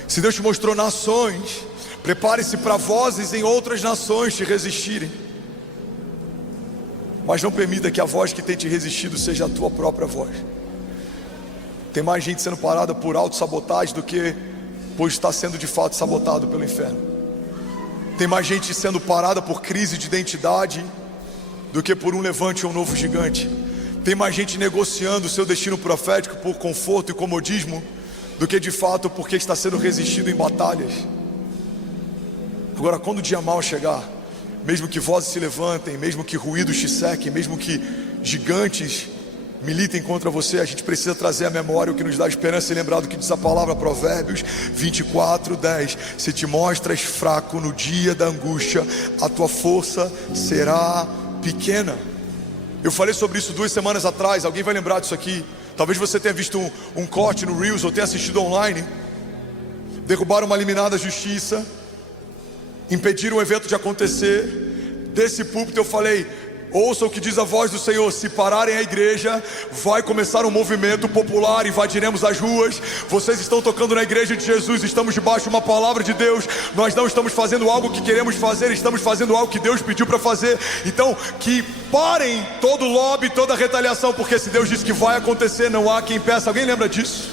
Se Deus te mostrou nações, prepare-se para vozes em outras nações te resistirem. Mas não permita que a voz que tem te resistido seja a tua própria voz. Tem mais gente sendo parada por autossabotagem do que por estar sendo de fato sabotado pelo inferno. Tem mais gente sendo parada por crise de identidade do que por um levante ou um novo gigante. Tem mais gente negociando o seu destino profético por conforto e comodismo do que de fato porque está sendo resistido em batalhas. Agora, quando o dia mau chegar, mesmo que vozes se levantem, mesmo que ruídos te sequem, mesmo que gigantes militem contra você, a gente precisa trazer à memória o que nos dá esperança e lembrar do que diz a palavra, Provérbios 24:10. Se te mostras fraco no dia da angústia, a tua força será pequena. Eu falei sobre isso 2 semanas atrás. Alguém vai lembrar disso aqui? Talvez você tenha visto um corte no Reels ou tenha assistido online. Derrubaram uma liminar da justiça, impediram o evento de acontecer. Desse púlpito eu falei: ouça o que diz a voz do Senhor: se pararem a igreja, vai começar um movimento popular, invadiremos as ruas. Vocês estão tocando na igreja de Jesus, estamos debaixo de uma palavra de Deus. Nós não estamos fazendo algo que queremos fazer, estamos fazendo algo que Deus pediu para fazer. Então, que parem todo lobby, toda retaliação, porque se Deus disse que vai acontecer, não há quem impeça. Alguém lembra disso?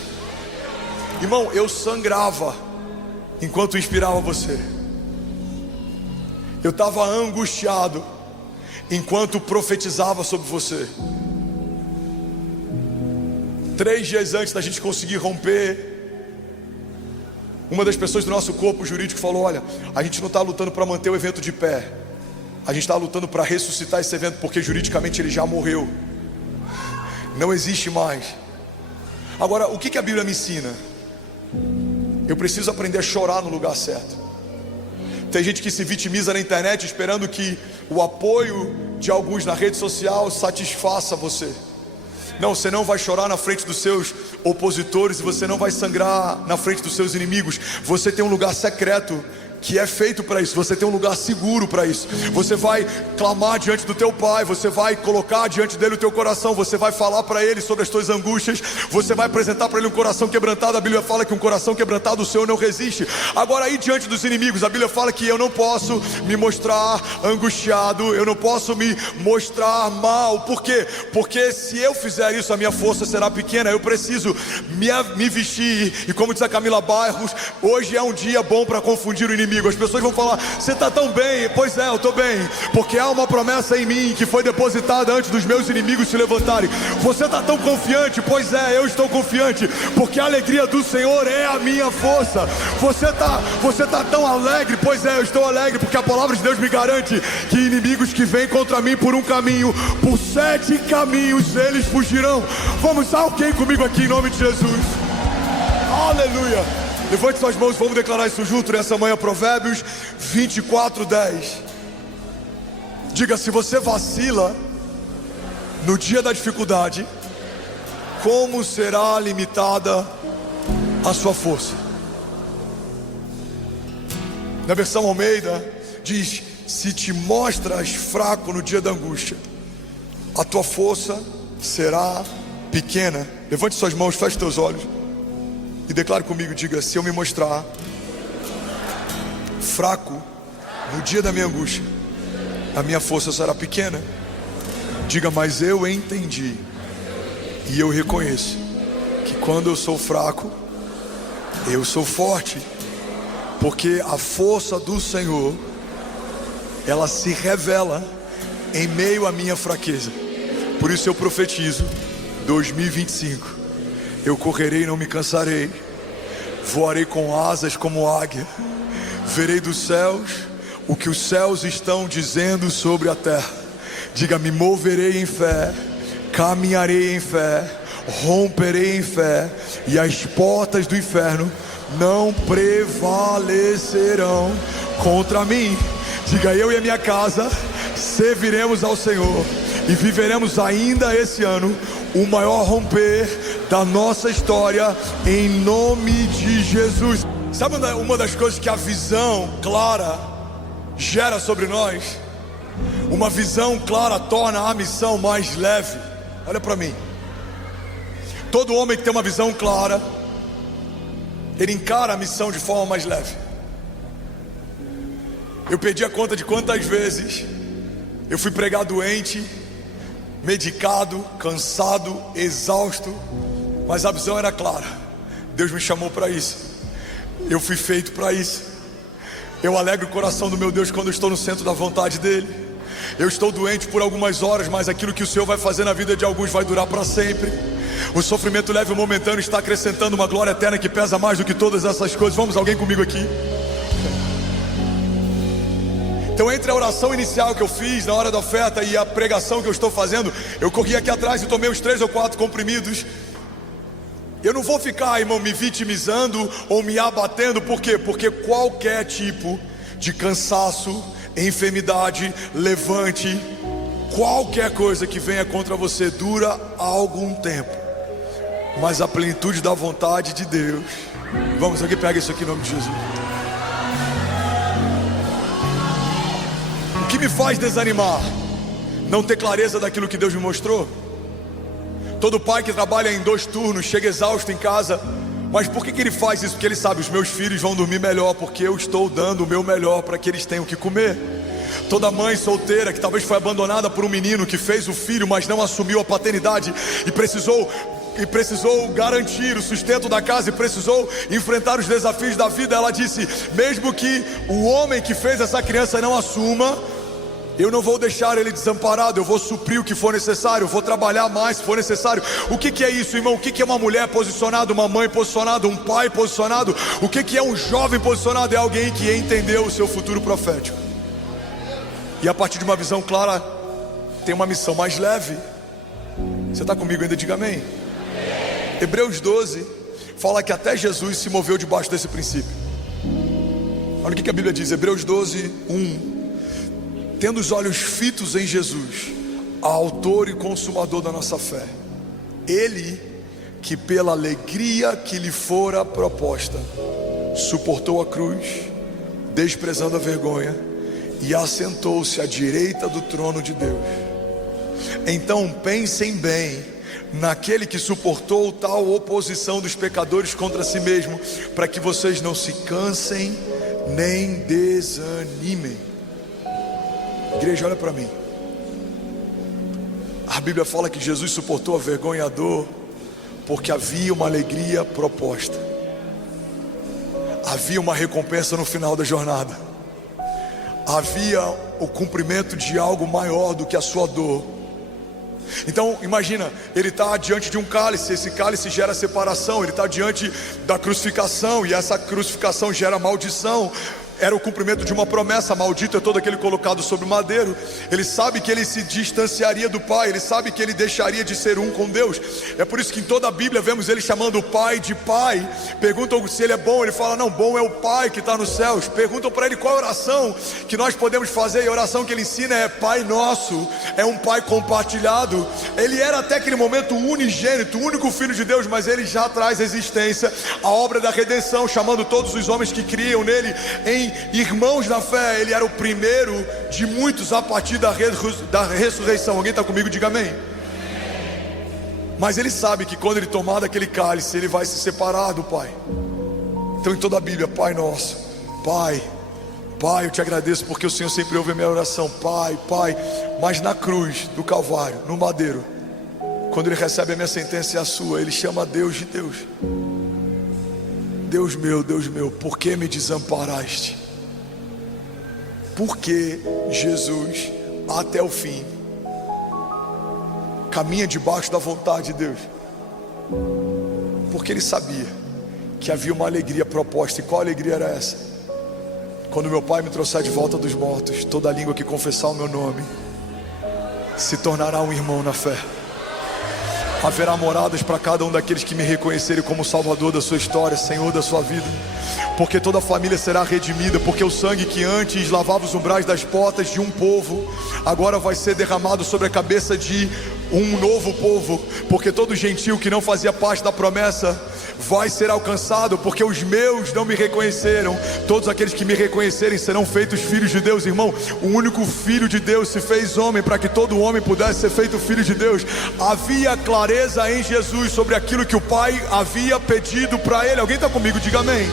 Irmão, eu sangrava enquanto inspirava você. Eu estava angustiado enquanto profetizava sobre você. 3 dias antes da gente conseguir romper, uma das pessoas do nosso corpo jurídico falou: olha, a gente não está lutando para manter o evento de pé, a gente está lutando para ressuscitar esse evento, porque juridicamente ele já morreu, não existe mais. Agora, o que a Bíblia me ensina? Eu preciso aprender a chorar no lugar certo. Tem gente que se vitimiza na internet esperando que o apoio de alguns na rede social satisfaça você. Não, você não vai chorar na frente dos seus opositores e você não vai sangrar na frente dos seus inimigos. Você tem um lugar secreto que é feito para isso. Você tem um lugar seguro para isso. Você vai clamar diante do teu pai, você vai colocar diante dele o teu coração, você vai falar para ele sobre as tuas angústias, você vai apresentar para ele um coração quebrantado. A Bíblia fala que um coração quebrantado o Senhor não resiste. Agora, aí diante dos inimigos, a Bíblia fala que eu não posso me mostrar angustiado, eu não posso me mostrar mal. Por quê? Porque se eu fizer isso, a minha força será pequena. Eu preciso me vestir, e como diz a Camila Bairros, hoje é um dia bom para confundir o inimigo. As pessoas vão falar: você está tão bem. Pois é, eu estou bem, porque há uma promessa em mim que foi depositada antes dos meus inimigos se levantarem. Você está tão confiante. Pois é, eu estou confiante, porque a alegria do Senhor é a minha força. Você tá tão alegre. Pois é, eu estou alegre, porque a palavra de Deus me garante que inimigos que vêm contra mim por um caminho, por 7 caminhos eles fugirão. Vamos, alguém comigo aqui em nome de Jesus? Aleluia. Levante suas mãos, vamos declarar isso junto nessa manhã. Provérbios 24:10. Diga: se você vacila no dia da dificuldade, como será limitada a sua força? Na versão Almeida diz: se te mostras fraco no dia da angústia, a tua força será pequena. Levante suas mãos, feche teus olhos e declare comigo, diga: se eu me mostrar fraco no dia da minha angústia, a minha força será pequena. Diga: mas eu entendi e eu reconheço que quando eu sou fraco, eu sou forte, porque a força do Senhor, ela se revela em meio à minha fraqueza. Por isso eu profetizo 2025: eu correrei e não me cansarei, voarei com asas como águia, verei dos céus o que os céus estão dizendo sobre a terra. Diga: me moverei em fé, caminharei em fé, romperei em fé, e as portas do inferno não prevalecerão contra mim. Diga: eu e a minha casa serviremos ao Senhor e viveremos ainda esse ano o maior romper da nossa história, em nome de Jesus. Sabe uma das coisas que a visão clara gera sobre nós? Uma visão clara torna a missão mais leve. Olha para mim. Todo homem que tem uma visão clara, ele encara a missão de forma mais leve. Eu perdi a conta de quantas vezes eu fui pregar doente, medicado, cansado, exausto, mas a visão era clara. Deus me chamou para isso. Eu fui feito para isso. Eu alegro o coração do meu Deus quando eu estou no centro da vontade dele. Eu estou doente por algumas horas, mas aquilo que o Senhor vai fazer na vida de alguns vai durar para sempre. O sofrimento leve e momentâneo está acrescentando uma glória eterna que pesa mais do que todas essas coisas. Vamos, alguém comigo aqui? Então, entre a oração inicial que eu fiz na hora da oferta e a pregação que eu estou fazendo, eu corri aqui atrás e tomei uns 3 ou 4 comprimidos. Eu não vou ficar, irmão, me vitimizando ou me abatendo. Por quê? Porque qualquer tipo de cansaço, enfermidade, levante, qualquer coisa que venha contra você dura algum tempo, mas a plenitude da vontade de Deus. Vamos, alguém pega isso aqui em nome de Jesus. O que me faz desanimar? Não ter clareza daquilo que Deus me mostrou. Todo pai que trabalha em 2 turnos chega exausto em casa. Mas por que ele faz isso? Porque ele sabe: os meus filhos vão dormir melhor, porque eu estou dando o meu melhor para que eles tenham o que comer. Toda mãe solteira que talvez foi abandonada por um menino que fez o filho, mas não assumiu a paternidade e precisou garantir o sustento da casa e precisou enfrentar os desafios da vida, ela disse: mesmo que o homem que fez essa criança não assuma, eu não vou deixar ele desamparado, eu vou suprir o que for necessário, eu vou trabalhar mais se for necessário. O que é isso, irmão? O que é uma mulher posicionada, uma mãe posicionada, um pai posicionado? O que é um jovem posicionado? É alguém que entendeu o seu futuro profético, e a partir de uma visão clara tem uma missão mais leve. Você está comigo ainda? Diga amém. Hebreus 12 fala que até Jesus se moveu debaixo desse princípio. Olha o que a Bíblia diz, Hebreus 12, 1. Tendo os olhos fitos em Jesus, autor e consumador da nossa fé, ele que pela alegria que lhe fora proposta, suportou a cruz, desprezando a vergonha, e assentou-se à direita do trono de Deus. Então pensem bem naquele que suportou tal oposição dos pecadores contra si mesmo, para que vocês não se cansem nem desanimem. Igreja, olha para mim. A Bíblia fala que Jesus suportou a vergonha e a dor porque havia uma alegria proposta. Havia uma recompensa no final da jornada. Havia o cumprimento de algo maior do que a sua dor. Então imagina, ele está diante de um cálice, esse cálice gera separação. Ele está diante da crucificação, e essa crucificação gera maldição. Era o cumprimento de uma promessa. Maldito é todo aquele colocado sobre o madeiro. Ele sabe que ele se distanciaria do Pai, ele sabe que ele deixaria de ser um com Deus. É por isso que em toda a Bíblia vemos ele chamando o Pai de Pai. Perguntam se ele é bom, ele fala: não, bom é o Pai que está nos céus. Perguntam para ele qual a oração que nós podemos fazer, e a oração que ele ensina é Pai Nosso. É um Pai compartilhado. Ele era até aquele momento unigênito, o único Filho de Deus, mas ele já traz à existência a obra da redenção, chamando todos os homens que criam nele em tem irmãos na fé. Ele era o primeiro de muitos a partir da ressurreição. Alguém está comigo? Diga amém. Mas ele sabe que quando ele tomar daquele cálice, ele vai se separar do Pai. Então em toda a Bíblia, Pai nosso, Pai, Pai, eu te agradeço porque o Senhor sempre ouve a minha oração, Pai, Pai. Mas na cruz do Calvário, no madeiro, quando ele recebe a minha sentença e a sua, ele chama Deus de Deus. Deus meu, por que me desamparaste? Por que Jesus, até o fim, caminha debaixo da vontade de Deus? Porque ele sabia que havia uma alegria proposta. E qual alegria era essa? Quando meu Pai me trouxer de volta dos mortos, toda língua que confessar o meu nome se tornará um irmão na fé. Haverá moradas para cada um daqueles que me reconhecerem como Salvador da sua história, Senhor da sua vida. Porque toda a família será redimida. Porque o sangue que antes lavava os umbrais das portas de um povo, agora vai ser derramado sobre a cabeça de um novo povo. Porque todo gentil que não fazia parte da promessa vai ser alcançado. Porque os meus não me reconheceram. Todos aqueles que me reconhecerem serão feitos filhos de Deus. Irmão, o único filho de Deus se fez homem para que todo homem pudesse ser feito filho de Deus. Havia clareza em Jesus sobre aquilo que o Pai havia pedido para ele. Alguém está comigo? Diga amém.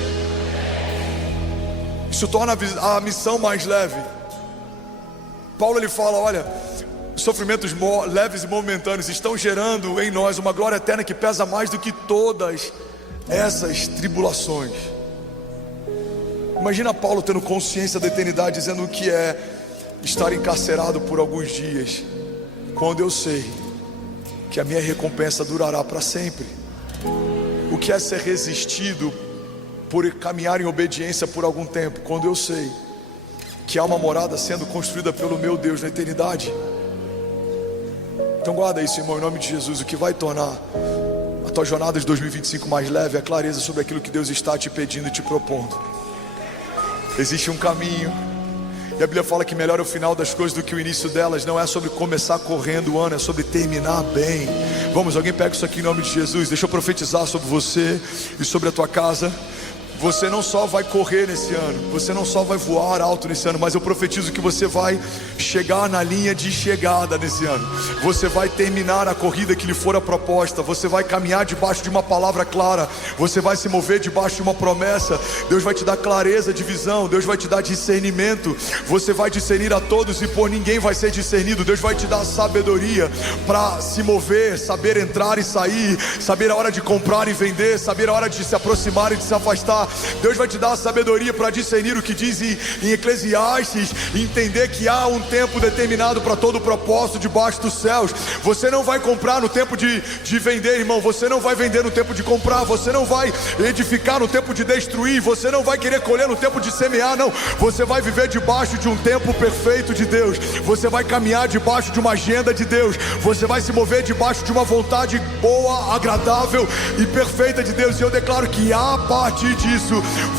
Isso torna a missão mais leve. Paulo ele fala, olha, os sofrimentos leves e momentâneos estão gerando em nós uma glória eterna que pesa mais do que todas essas tribulações. Imagina Paulo tendo consciência da eternidade, dizendo o que é estar encarcerado por alguns dias, quando eu sei que a minha recompensa durará para sempre. O que é ser resistido por caminhar em obediência por algum tempo, quando eu sei que há uma morada sendo construída pelo meu Deus na eternidade. Então guarda isso, irmão, em nome de Jesus. O que vai tornar a tua jornada de 2025 mais leve é a clareza sobre aquilo que Deus está te pedindo e te propondo. Existe um caminho, e a Bíblia fala que melhor é o final das coisas do que o início delas. Não é sobre começar correndo o ano, é sobre terminar bem. Vamos, alguém pega isso aqui em nome de Jesus. Deixa eu profetizar sobre você e sobre a tua casa. Você não só vai correr nesse ano, você não só vai voar alto nesse ano, mas eu profetizo que você vai chegar na linha de chegada nesse ano. Você vai terminar a corrida que lhe for a proposta. Você vai caminhar debaixo de uma palavra clara. Você vai se mover debaixo de uma promessa. Deus vai te dar clareza de visão. Deus vai te dar discernimento. Você vai discernir a todos e por ninguém vai ser discernido. Deus vai te dar sabedoria para se mover, saber entrar e sair, saber a hora de comprar e vender, saber a hora de se aproximar e de se afastar. Deus vai te dar a sabedoria para discernir o que diz em Eclesiastes, e entender que há um tempo determinado para todo o propósito debaixo dos céus. Você não vai comprar no tempo de vender, irmão. Você não vai vender no tempo de comprar. Você não vai edificar no tempo de destruir. Você não vai querer colher no tempo de semear, não. Você vai viver debaixo de um tempo perfeito de Deus. Você vai caminhar debaixo de uma agenda de Deus. Você vai se mover debaixo de uma vontade boa, agradável e perfeita de Deus. E eu declaro que a partir disso,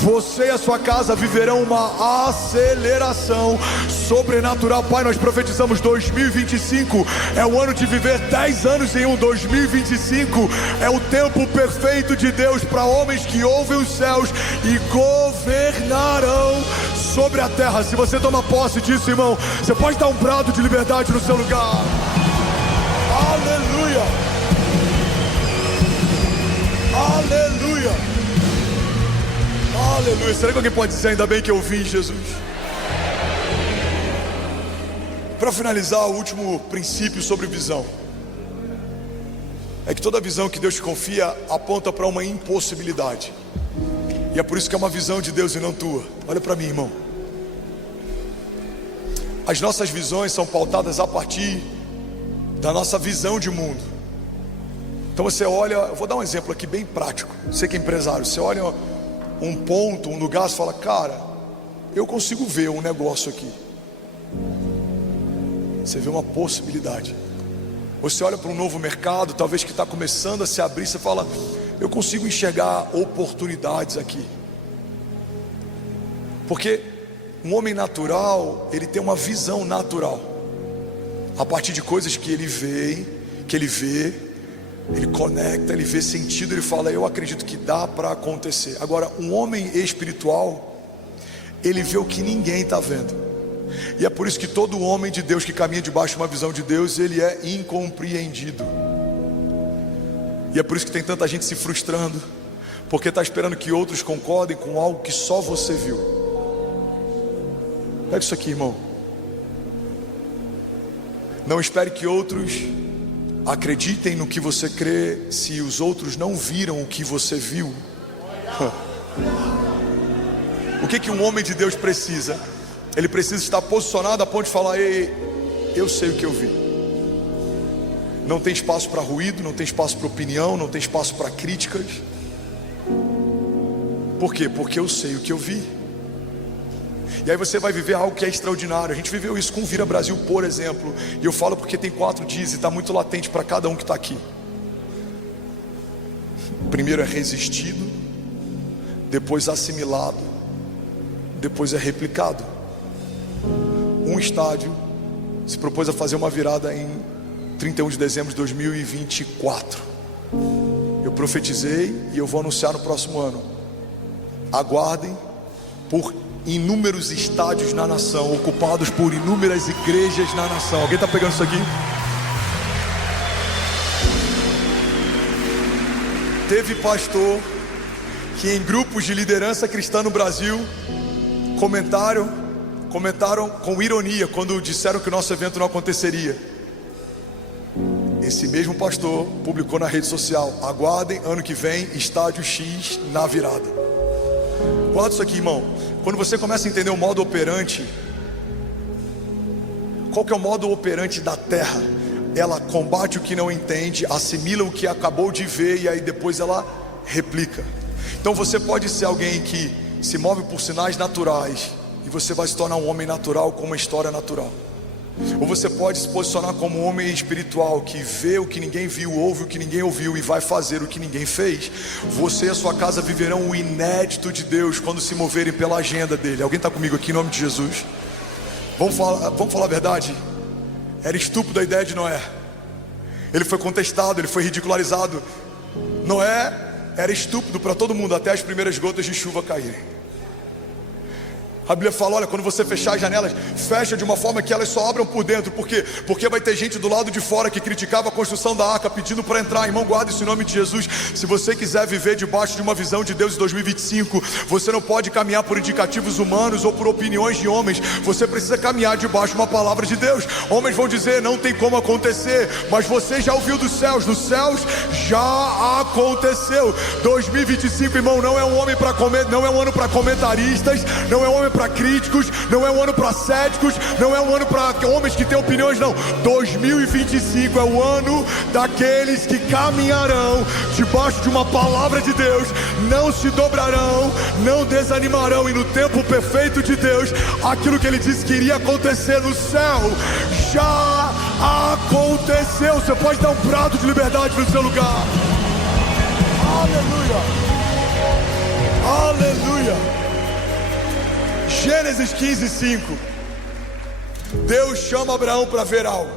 você e a sua casa viverão uma aceleração sobrenatural. Pai, nós profetizamos 2025 é o ano de viver 10 anos em um. 2025 é o tempo perfeito de Deus para homens que ouvem os céus e governarão sobre a terra. Se você toma posse disso, irmão, você pode dar um brado de liberdade no seu lugar. Aleluia, aleluia, aleluia. Será que alguém pode dizer ainda bem que eu vim, Jesus? Para finalizar, o último princípio sobre visão é que toda visão que Deus te confia aponta para uma impossibilidade. E é por isso que é uma visão de Deus e não tua. Olha para mim, irmão. As nossas visões são pautadas a partir da nossa visão de mundo. Então você olha, eu vou dar um exemplo aqui bem prático. Você que é empresário, você olha um ponto, um lugar, você fala, cara, eu consigo ver um negócio aqui. Você vê uma possibilidade. Você olha para um novo mercado, talvez que está começando a se abrir, você fala, eu consigo enxergar oportunidades aqui. Porque um homem natural, ele tem uma visão natural, a partir de coisas que ele vê, ele conecta, ele vê sentido, ele fala, eu acredito que dá para acontecer. Agora, um homem espiritual, Ele vê o que ninguém está vendo. E é por isso que todo homem de Deus que caminha debaixo de uma visão de Deus, ele é incompreendido. E é por isso que tem tanta gente se frustrando, porque está esperando que outros concordem com algo que só você viu. Pega isso aqui, irmão. Não espere que outros acreditem no que você crê, se os outros não viram o que você viu. O que um homem de Deus precisa? Ele precisa estar posicionado a ponto de falar: ei, eu sei o que eu vi. Não tem espaço para ruído, não tem espaço para opinião, não tem espaço para críticas. Por quê? Porque eu sei o que eu vi. E aí você vai viver algo que é extraordinário. A gente viveu isso com o Vira Brasil, por exemplo. E eu falo porque tem 4 dias e está muito latente para cada um que está aqui. Primeiro é resistido, depois assimilado, depois é replicado. Um estádio se propôs a fazer uma virada em 31 de dezembro de 2024. Eu profetizei e eu vou anunciar no próximo ano. Aguardem por inúmeros estádios na nação, ocupados por inúmeras igrejas na nação. Alguém está pegando isso aqui? Teve pastor que em grupos de liderança cristã no Brasil comentaram com ironia quando disseram que o nosso evento não aconteceria. Esse mesmo pastor publicou na rede social: aguardem, ano que vem, estádio X na virada. Guarda isso aqui, irmão. Quando você começa a entender o modo operante, qual que é o modo operante da terra? Ela combate o que não entende, assimila o que acabou de ver e aí depois ela replica. Então você pode ser alguém que se move por sinais naturais e você vai se tornar um homem natural com uma história natural. Ou você pode se posicionar como um homem espiritual que vê o que ninguém viu, ouve o que ninguém ouviu e vai fazer o que ninguém fez. Você e a sua casa viverão o inédito de Deus quando se moverem pela agenda dele. Alguém está comigo aqui em nome de Jesus? Vamos falar a verdade? Era estúpida a ideia de Noé. Ele foi contestado, ele foi ridicularizado. Noé era estúpido para todo mundo até as primeiras gotas de chuva caírem. A Bíblia fala: olha, quando você fechar as janelas, fecha de uma forma que elas só abram por dentro. Por quê? Porque vai ter gente do lado de fora que criticava a construção da arca, pedindo para entrar. Irmão, guarda isso em nome de Jesus. Se você quiser viver debaixo de uma visão de Deus em 2025, você não pode caminhar por indicativos humanos ou por opiniões de homens. Você precisa caminhar debaixo de uma palavra de Deus. Homens vão dizer: não tem como acontecer, mas você já ouviu dos céus. Nos céus já aconteceu. 2025, irmão, não é um homem para comer, não é um ano para comentaristas, não é um homem para críticos, não é um ano para céticos, não é um ano para homens que têm opiniões, não. 2025 é o ano daqueles que caminharão debaixo de uma palavra de Deus, não se dobrarão, não desanimarão, e no tempo perfeito de Deus, aquilo que ele disse que iria acontecer no céu já aconteceu. Você pode dar um brado de liberdade no seu lugar. Aleluia, aleluia. Gênesis 15:5. Deus chama Abraão para ver algo.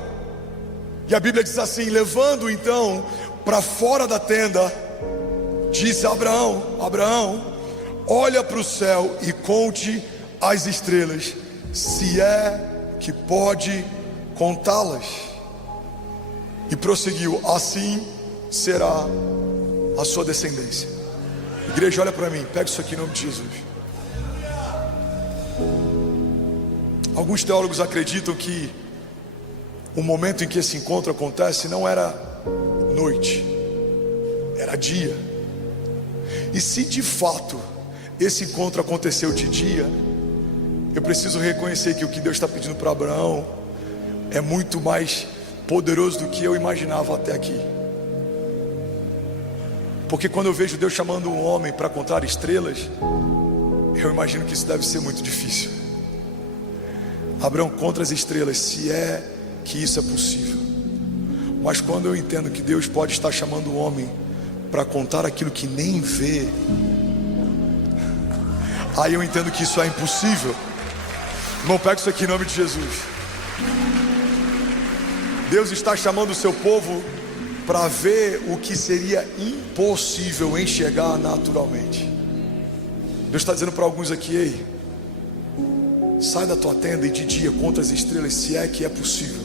E a Bíblia diz assim: levando então para fora da tenda, disse a Abraão: Abraão, olha para o céu e conte as estrelas, se é que pode contá-las. E prosseguiu: assim será a sua descendência. Igreja, olha para mim, pega isso aqui em nome de Jesus. Alguns teólogos acreditam que o momento em que esse encontro acontece não era noite, era dia. E se de fato esse encontro aconteceu de dia, eu preciso reconhecer que o que Deus está pedindo para Abraão é muito mais poderoso do que eu imaginava até aqui. Porque quando eu vejo Deus chamando um homem para contar estrelas, eu imagino que isso deve ser muito difícil. Abraão, contra as estrelas, se é que isso é possível. Mas quando eu entendo que Deus pode estar chamando o homem para contar aquilo que nem vê, aí eu entendo que isso é impossível. Irmão, pega isso aqui em nome de Jesus. Deus está chamando o seu povo para ver o que seria impossível enxergar naturalmente. Deus está dizendo para alguns aqui: ei, sai da tua tenda e de dia conta as estrelas, se é que é possível.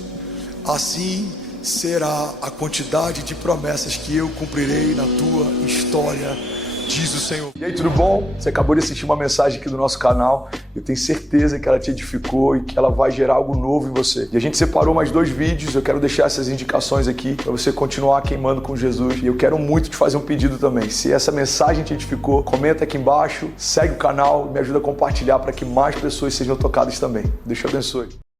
Assim será a quantidade de promessas que eu cumprirei na tua história, diz o Senhor. E aí, tudo bom? Você acabou de assistir uma mensagem aqui do nosso canal. Eu tenho certeza que ela te edificou e que ela vai gerar algo novo em você. E a gente separou mais 2 vídeos. Eu quero deixar essas indicações aqui para você continuar queimando com Jesus. E eu quero muito te fazer um pedido também. Se essa mensagem te edificou, comenta aqui embaixo, segue o canal, me ajuda a compartilhar para que mais pessoas sejam tocadas também. Deus te abençoe.